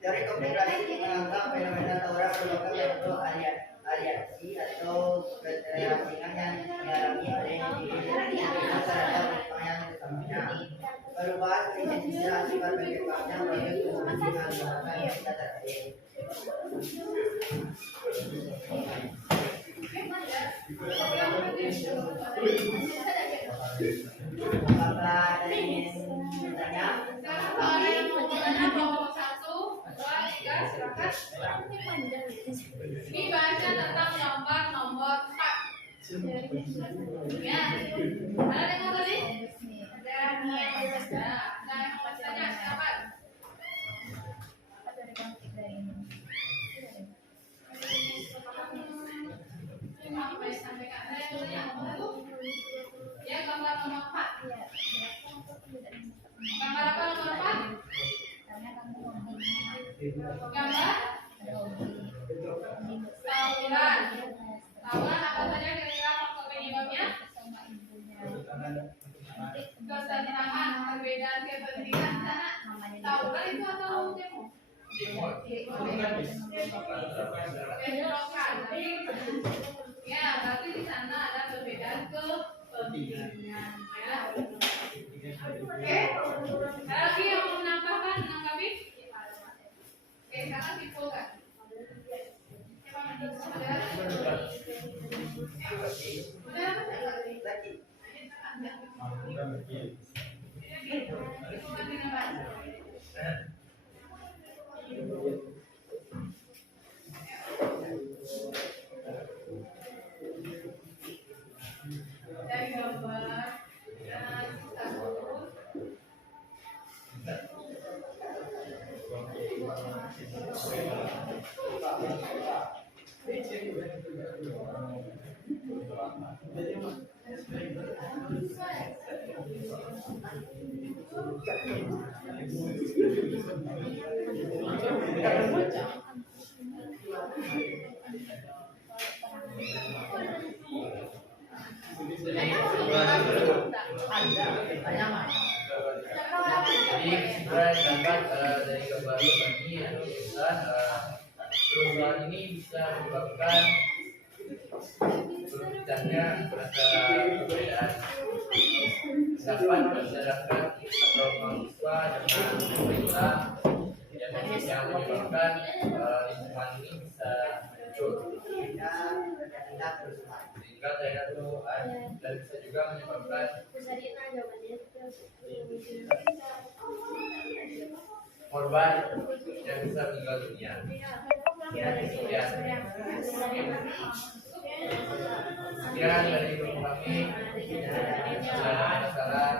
dari komunikasi menganggap fenomena tawuran merupakan bentuk aliansi atau keterasingan yang dialami oleh individu terhadap yang bersamanya. Perubahan intensitas akibat berkembangnya proses kepentingan bahkan tidak terjadi. Apakah ada yang ingin bertanya? Sekarang kalau ada yang mau bertanya, mau 1, 2, 3, silakan. Ini baca tentang gambar nomor 4. Ya, ada yang mau tadi? Ada yang mau tanya, silakan. Apa yang sampaikan? Ada yang tanya? Ya, gambar nomor 4. Gambar apa nomor 4? Gambar tawuran. Tawuran apa saja kira-kira faktor penyebabnya? Kesenjangan, perbedaan kepentingan di sana. Tawuran itu atau demo? Bentrokan. Ya, berarti di sana ada perbedaan kepentingan. Ya. Oke. Ada lagi yang mau menambahkan, menanggapi? Oke, sekarang simpulkan. Dari gambar dan status. Jadi sebenarnya dapat dari gambar ini adalah perubahan ini bisa menyebabkan berbicaranya ada perbedaan pendapat masyarakat atau mahasiswa dengan pemerintah yang menyebabkan lingkungan ini bisa hancur sehingga terjadi kerusuhan dan bisa juga menyebabkan korban yang bisa meninggal dunia. Sekian dari grup kami. Salam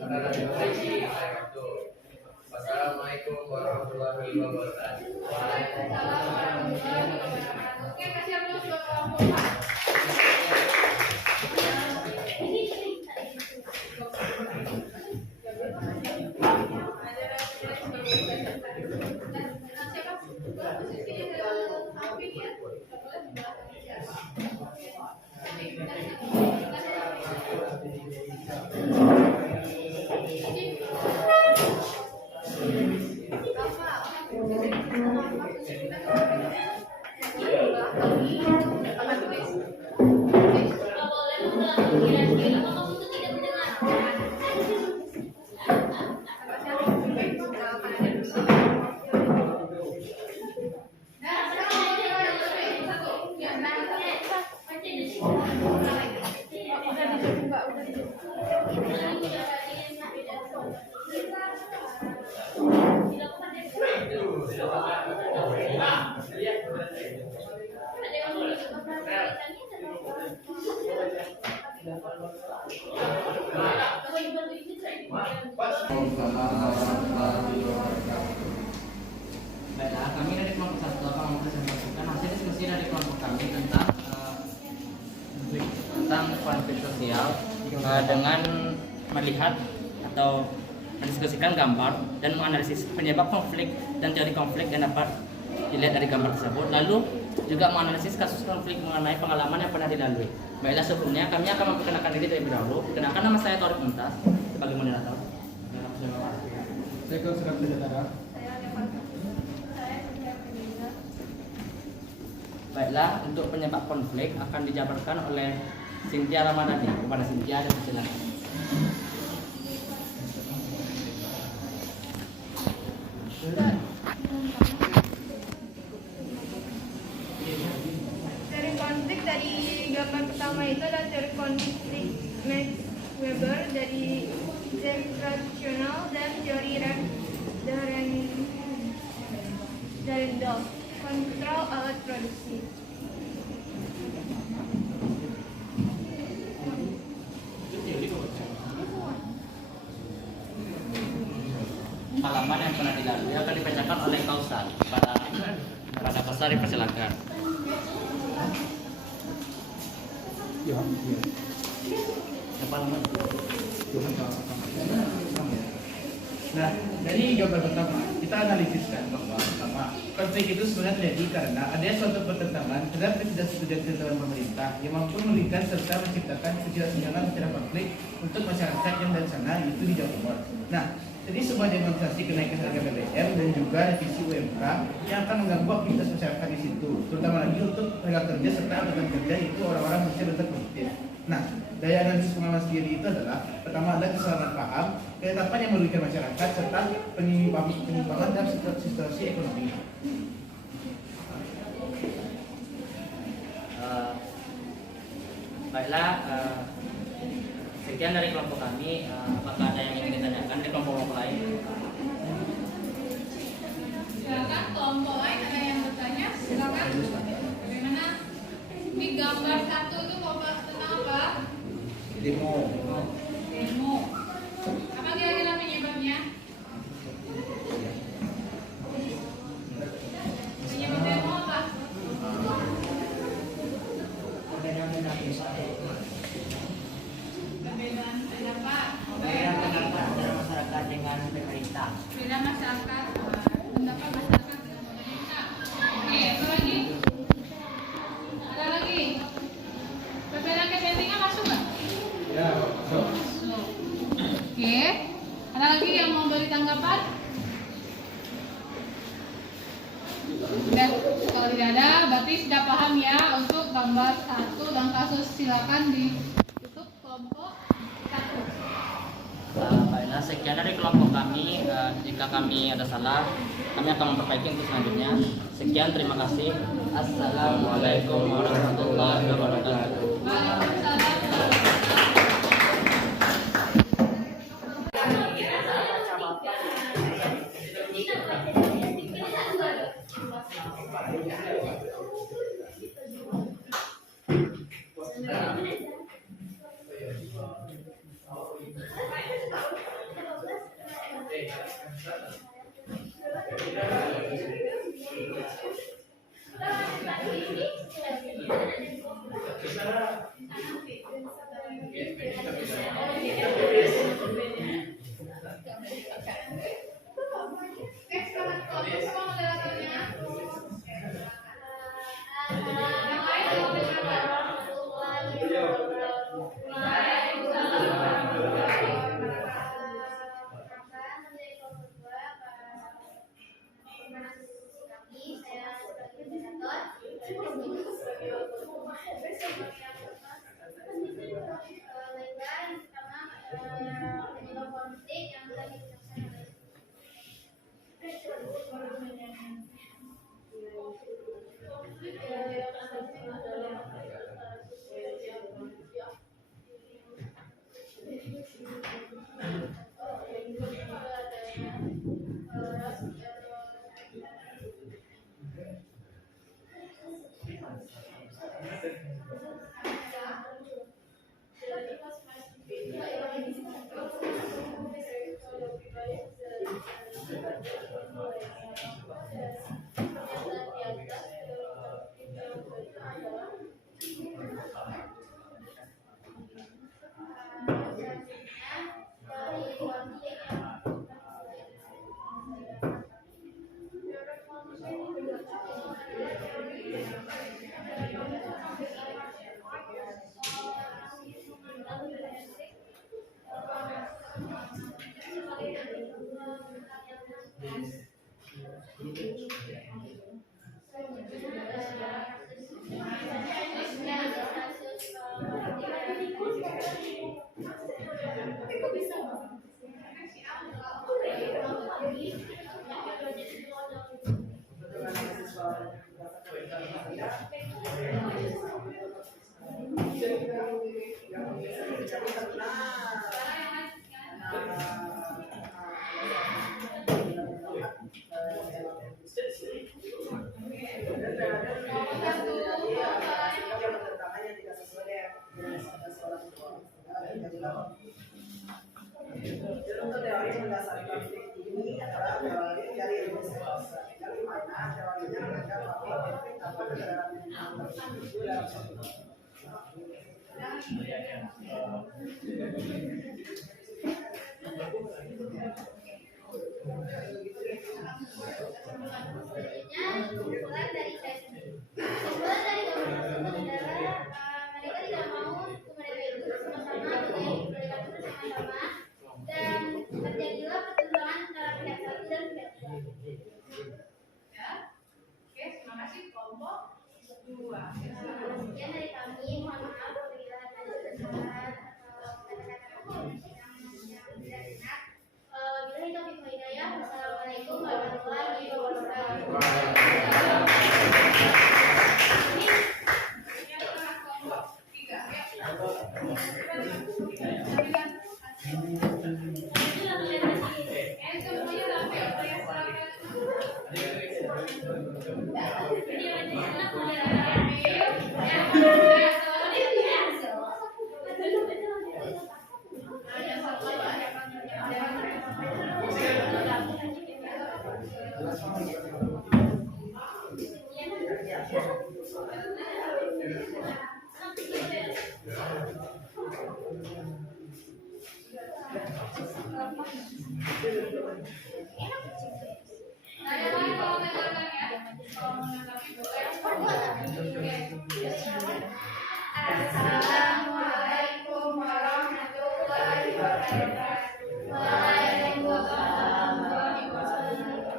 akan lebih baik di lain waktu. Wassalamualaikum warahmatullahi wabarakatuh. Waalaikumsalam warahmatullahi wabarakatuh. Oke, kasih aplaus buat kelompok 1 tentang konflik sosial dengan melihat atau mendiskusikan gambar dan menganalisis penyebab konflik dan teori konflik yang dapat dilihat dari gambar tersebut, lalu juga menganalisis kasus konflik mengenai pengalaman yang pernah dilalui. Baiklah, sebelumnya kami akan memperkenalkan diri terlebih dahulu. Perkenalkan, nama saya Taurik Muntas sebagai moderator. Baiklah, untuk penyebab konflik akan dijabarkan oleh Cynthia Ramadhani. Kepada Cynthia, dan silakan. Teori konflik dari gambar pertama itu adalah teori konflik Weber dari Zentrational dan Jory Darendorf, kontrol alat produksi. Halaman yang pernah dilalui akan dibacakan oleh Kausar. Pada Kausar dipersilakan. Nah, dari gambar pertama, kita analisiskan bahwa pertama, konflik itu sebenarnya terjadi karena adanya suatu pertentangan terhadap ketidaksetujuan ketentuan pemerintah yang mampu memberikan serta menciptakan ketidaksenjangan secara konflik untuk masyarakat yang dari sana, yaitu di Jawa Timur. Nah, jadi sebuah demonstrasi kenaikan harga BBM dan juga revisi UMK yang akan mengganggu aktivitas masyarakat di situ, terutama lagi untuk tenaga kerja serta angkatan kerja, itu orang-orang berusia berproduktif. Nah, daya analisis pengalaman sendiri itu adalah pertama adalah kesalahan paham, ketetapan yang merugikan masyarakat serta penyimpangan dalam situasi ekonomi. Baiklah, sekian dari kelompok kami. Apakah ada yang ingin ditanyakan dari kelompok lain? Silakan kelompok lain ada yang bertanya, silakan. Bagaimana? Ini gambar satu itu tentang apa? Demo. Demo. Apa kira-kira penyebabnya? Penyebab demo apa? Perbedaan pendapat. Perbedaan pendapat antara masyarakat dengan pemerintah. Beda masyarakat, pendapat masyarakat dengan pemerintah. Oke, apa lagi? Ada lagi? Perbedaan kepentingan masuk nggak? Ya, Masuk. Oke, ada lagi yang mau beri tanggapan? Sudah, kalau tidak ada, berarti sudah paham ya untuk gambar satu dan kasus. Silakan ditutup kelompok satu. Baiklah, sekian dari kelompok kami. Jika kami ada salah, kami akan memperbaiki untuk selanjutnya. Sekian, terima kasih. Assalamualaikum warahmatullahi wabarakatuh. Waalaikumsalam. majulah konflik. Jadi untuk teori mendasari konflik ini adalah teori dari ilmu psikologi, dari mana teorinya menganggap bahwa konflik dapat terjadi dalam satu Kesimpulan dari tes kesimpulan dari gambar tersebut adalah mereka tidak mau suku mereka itu bersama-sama mereka itu bersama-sama dan terjadilah pertentangan antara pihak satu dan pihak lain. Ya, oke, terima kasih kelompok 2. Sekian dari kami, mohon maaf apabila ada kesalahan atau kata-kata yang tidak enak. Wabillahi taufiq wal hidayah. Wassalamualaikum warahmatullahi wabarakatuh. Assalamualaikum warahmatullahi wabarakatuh. Waalaikumsalam warahmatullahi wabarakatuh.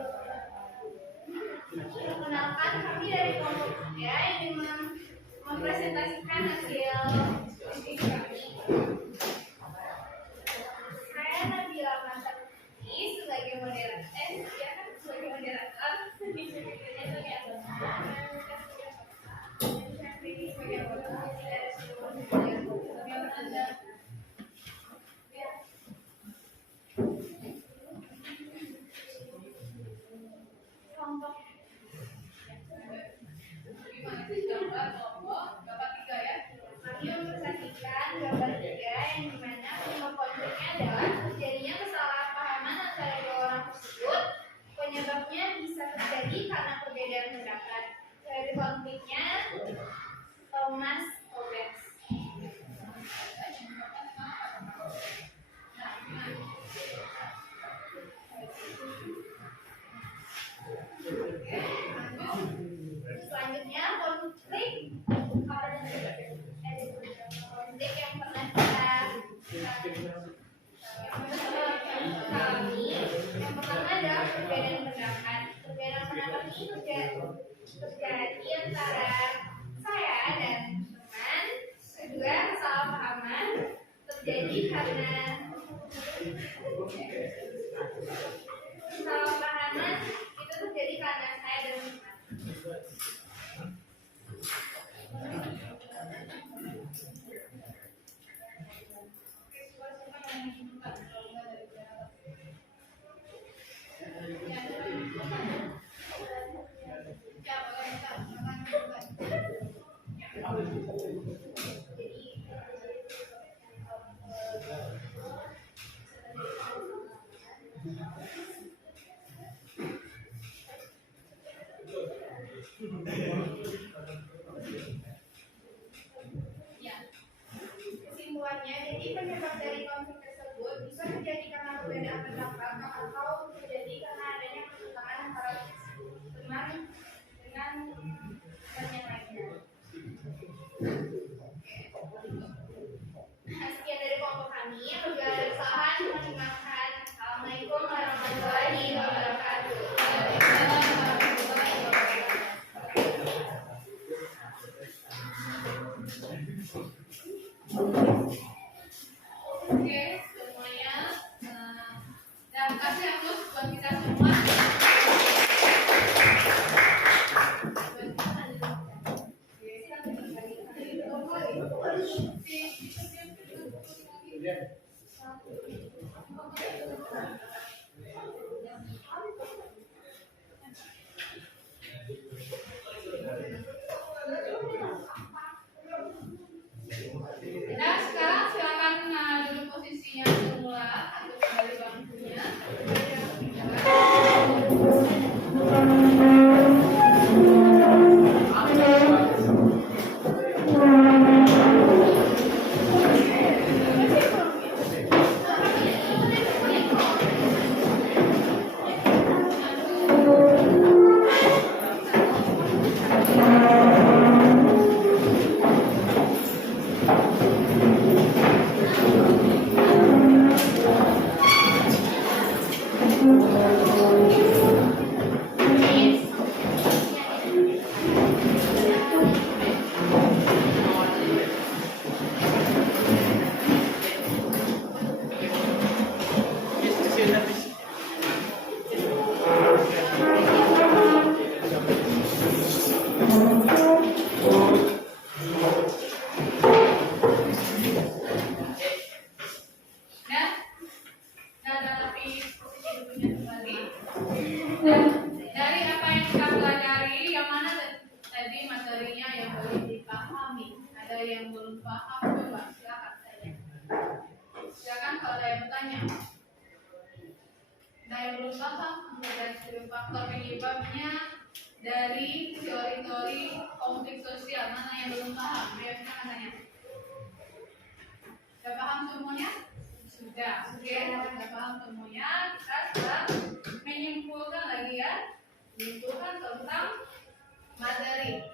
Perkenalkan, kami dari kelompok 3 ingin mempresentasikan hasil diskusi kami. Saya Nabila Mantapti sebagai moderator. Sebagai moderator. Kelompok kami mempresentasikan gambar 3 yang dimana penyebab konfliknya adalah terjadinya kesalahpahaman antara dua orang tersebut. Penyebabnya bisa terjadi karena perbedaan pendapat. Dari konfliknya Thomas Hobbes. Selanjutnya konflik konflik yang pernah kami yang pertama adalah perbedaan pendapat. Perbedaan pendapat ini terjadi antara saya dan teman. Kedua, kesalahpahaman terjadi karena kesalahpahaman itu terjadi karena saya dan teman. Kesimpulannya, jadi penyebab dari konflik tersebut bisa terjadi karena perbedaan pendapat atau terjadi karena adanya pertentangan antara teman dengan teman yang lainnya. Sekian dari kelompok kami. Apabila ada kesalahan, mohon dimaafkan. Assalamualaikum warahmatullahi wabarakatuh. Oke, semuanya. Dan kasih aplaus buat kita semua. Nah, sekarang silakan Nah, dari apa yang kita pelajari, yang mana tadi materinya yang boleh dipahami? Ada yang belum paham, coba silakan tanya. Silakan kalau ada yang bertanya. Ada yang belum paham, ada faktor penyebabnya dari teori-teori konflik sosial, mana yang belum paham? Ayo silakan tanya. Sudah paham semuanya? Sudah. Oke, sudah paham semuanya. Kita sedang menyimpulkan lagi ya. Menyimpulkan tentang materi.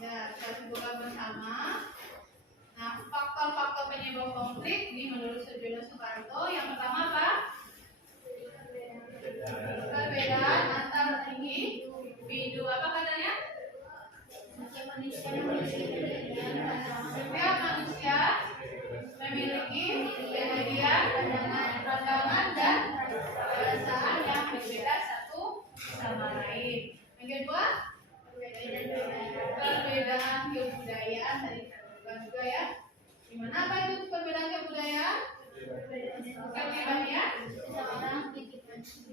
Ya, kita simpulkan bersama. Nah, faktor-faktor penyebab konflik ini menurut Sujono Soekarto, yang pertama apa? Perbedaan antar individu. Apa katanya? Setiap manusia memiliki kepribadian, pandangan, dan perasaan yang berbeda satu sama lain. Yang kedua, perbedaan kebudayaan tadi kita bukan juga ya. Gimana apa itu perbedaan kebudayaan? Kepribadian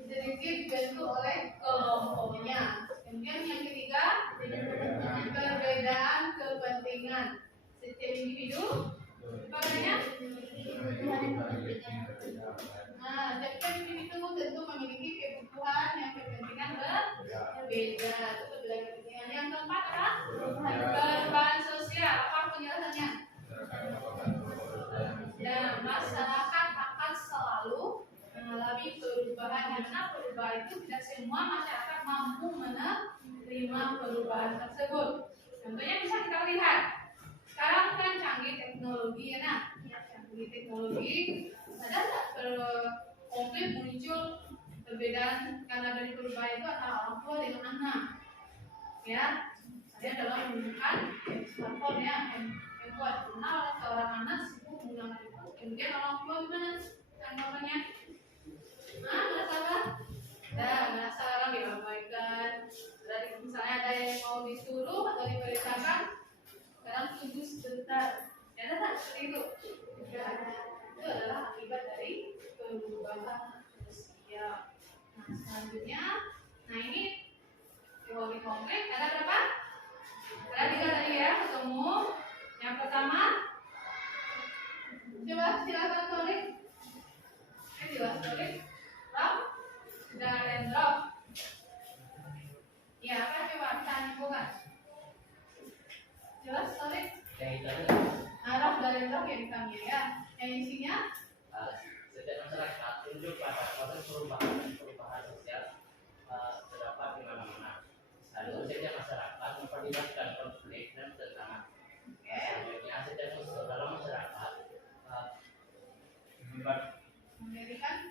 sedikit dibantu oleh kelompoknya. Kemudian yang ketiga, perbedaan kepentingan setiap individu. Apa namanya? Nah, setiap individu tentu memiliki kebutuhan yang kepentingan berbeda. Itu perbedaan kepentingan. Yang keempat apa? Perubahan sosial. Apa penjelasannya? Nah, masyarakat akan selalu mengalami perubahan. Yang mana perubahan itu tidak semua masyarakat mampu menerima perubahan tersebut. Contohnya bisa kita lihat. Sekarang kan canggih teknologi ya, nah, canggih teknologi. Ada nggak konflik muncul perbedaan karena dari perubahan itu antara orang tua dengan anak? Ya, saya dalam menggunakan smartphone ya, yang buat kenal seorang anak sibuk menggunakan itu. Kemudian orang tua gimana tanggapannya? Merasa orang diabaikan. Dari misalnya ada yang mau disuruh atau diperintahkan, sekarang tunggu sebentar. Ya ada seperti itu. Itu adalah akibat dari perubahan sosial. Nah, selanjutnya, nah ini teori konflik ada berapa? Ada 3 tadi ya, ketemu. Yang pertama, coba silakan tulis. Jelas tulis. Drop dan drop. Ya, apa coba kita nyimpulkan? Jelas tulis. Arah dari drop yang kami ya. Yang isinya setiap masyarakat tunduk pada proses perubahan sosial terdapat di mana-mana. Lalu setiap masyarakat memperlihatkan konflik dan ketentangan. Selanjutnya setiap dalam masyarakat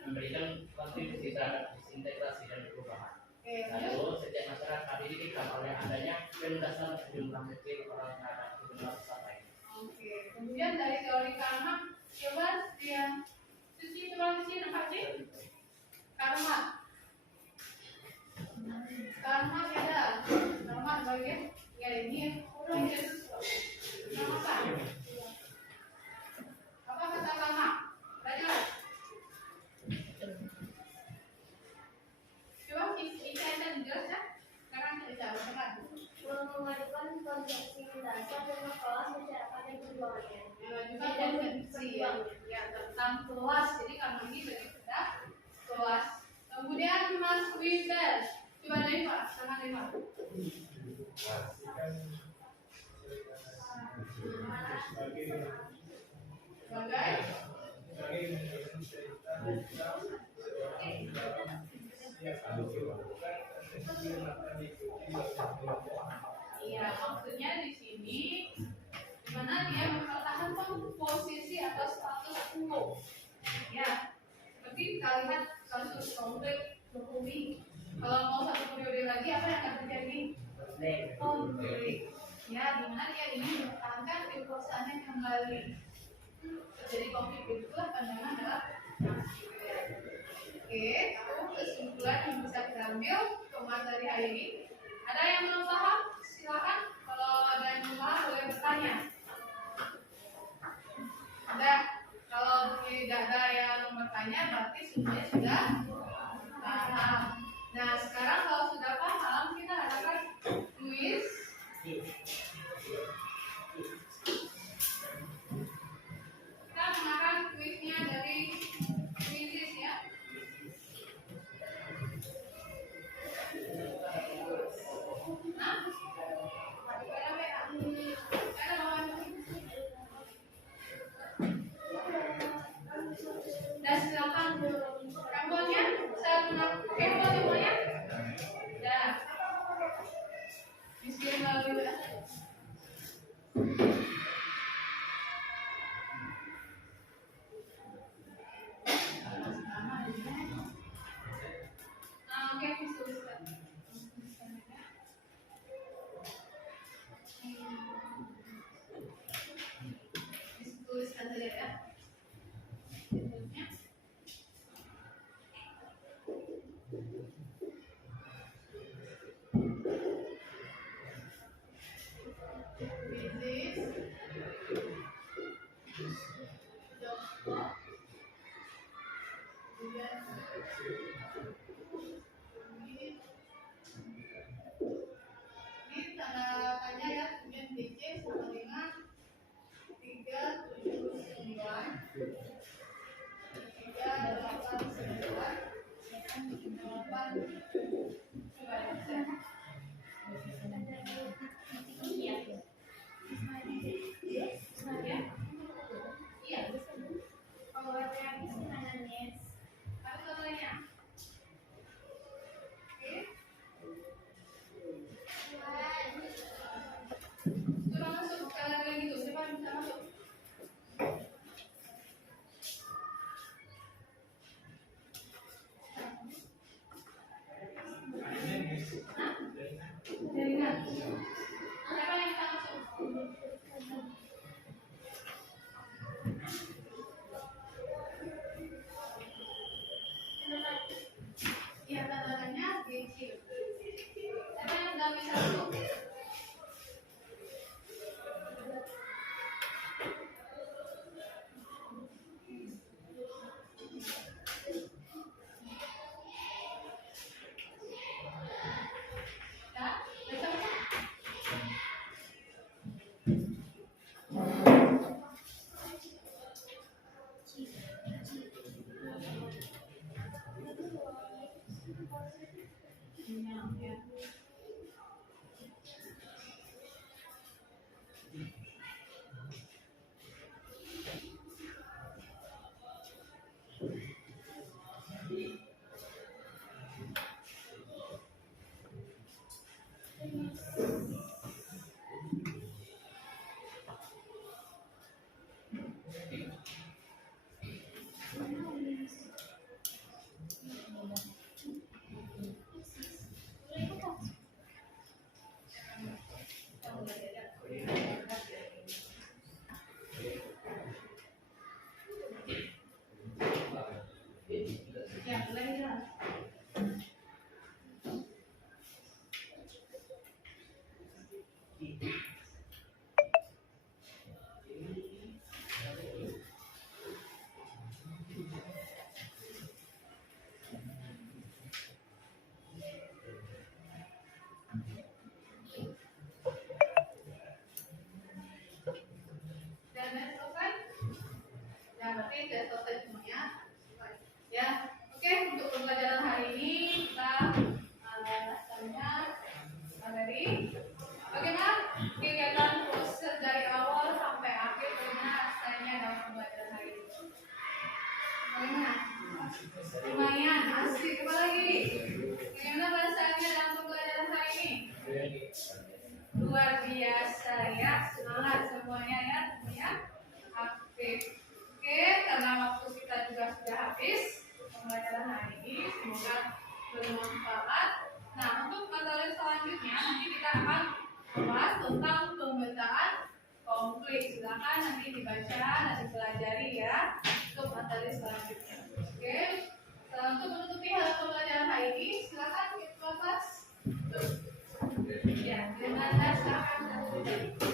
memberikan kontribusi terhadap disintegrasi dan perubahan. Lalu setiap masyarakat didirikan oleh adanya penugasan jumlah kecil orang terhadap jumlah besar lain. Oke, kemudian dari teori karma, coba yang suci coba suci nampak sih? Karma beda. Karma bagian ya ini nama apa? Apa kata karma? Belajar. Coba kita jelas ya. Sekarang kita bicara memadukan konsepsi mendasar dan kelas masyarakat yang berjuangnya. Juga konsepsi ya tentang kelas. Jadi karena ini lebih pada kelas. Kemudian Mas Winter, coba dari Pak, sangat dari Pak. Iya, maksudnya di sini dimana dia mempertahankan posisi atau status quo. Ya, seperti kita lihat kasus konflik Jokowi. Kalau mau satu periode lagi apa yang akan terjadi? Konflik. Ya, dimana dia ingin mempertahankan kekuasaannya kembali. Jadi konflik itulah pandangan dalam Oke, itu kesimpulan yang bisa kita ambil untuk materi hari ini. Ada yang belum paham? Silakan. Kalau ada yang belum paham boleh bertanya. semuanya sudah paham. Nah, sekarang kalau sudah paham, kita adakan kuis. Kita menggunakan kuisnya dari Quizizz ya. Nah, dan silakan handphonenya saya pakai handphone semuanya. Ya. Bismillah. Oke, tuliskan. Tuliskan saja ya. Ini tanda tanya ya, kemudian DC sama dengan 379 Coba masuk sekali lagi gitu, siapa yang bisa masuk? Jaringan. Siapa yang bisa masuk? Iya, tandanya kecil. Siapa yang sudah bisa masuk? Ya, bisa masuk? Ya, mulai ya. Dan selesai? Ya, berarti sudah selesai semuanya. Ya, oke, untuk pembelajaran hari ini kita dasarnya dari bagaimana kegiatan proses dari awal sampai akhir, bagaimana rasanya dalam pembelajaran hari ini. Bagaimana? Lumayan, asik. Apa lagi? Bagaimana rasanya dalam pembelajaran hari ini? Luar biasa ya, semangat semuanya ya, semuanya aktif. Oke, karena waktu kita juga sudah habis pembelajaran hari ini, semoga bermanfaat. Nah, untuk materi selanjutnya nanti kita akan membahas tentang pembacaan komplit. Silakan nanti dibaca dan dipelajari ya untuk materi selanjutnya. Oke, untuk menutupi hal pembelajaran hari ini, silakan kelas. Ya, dengan silakan.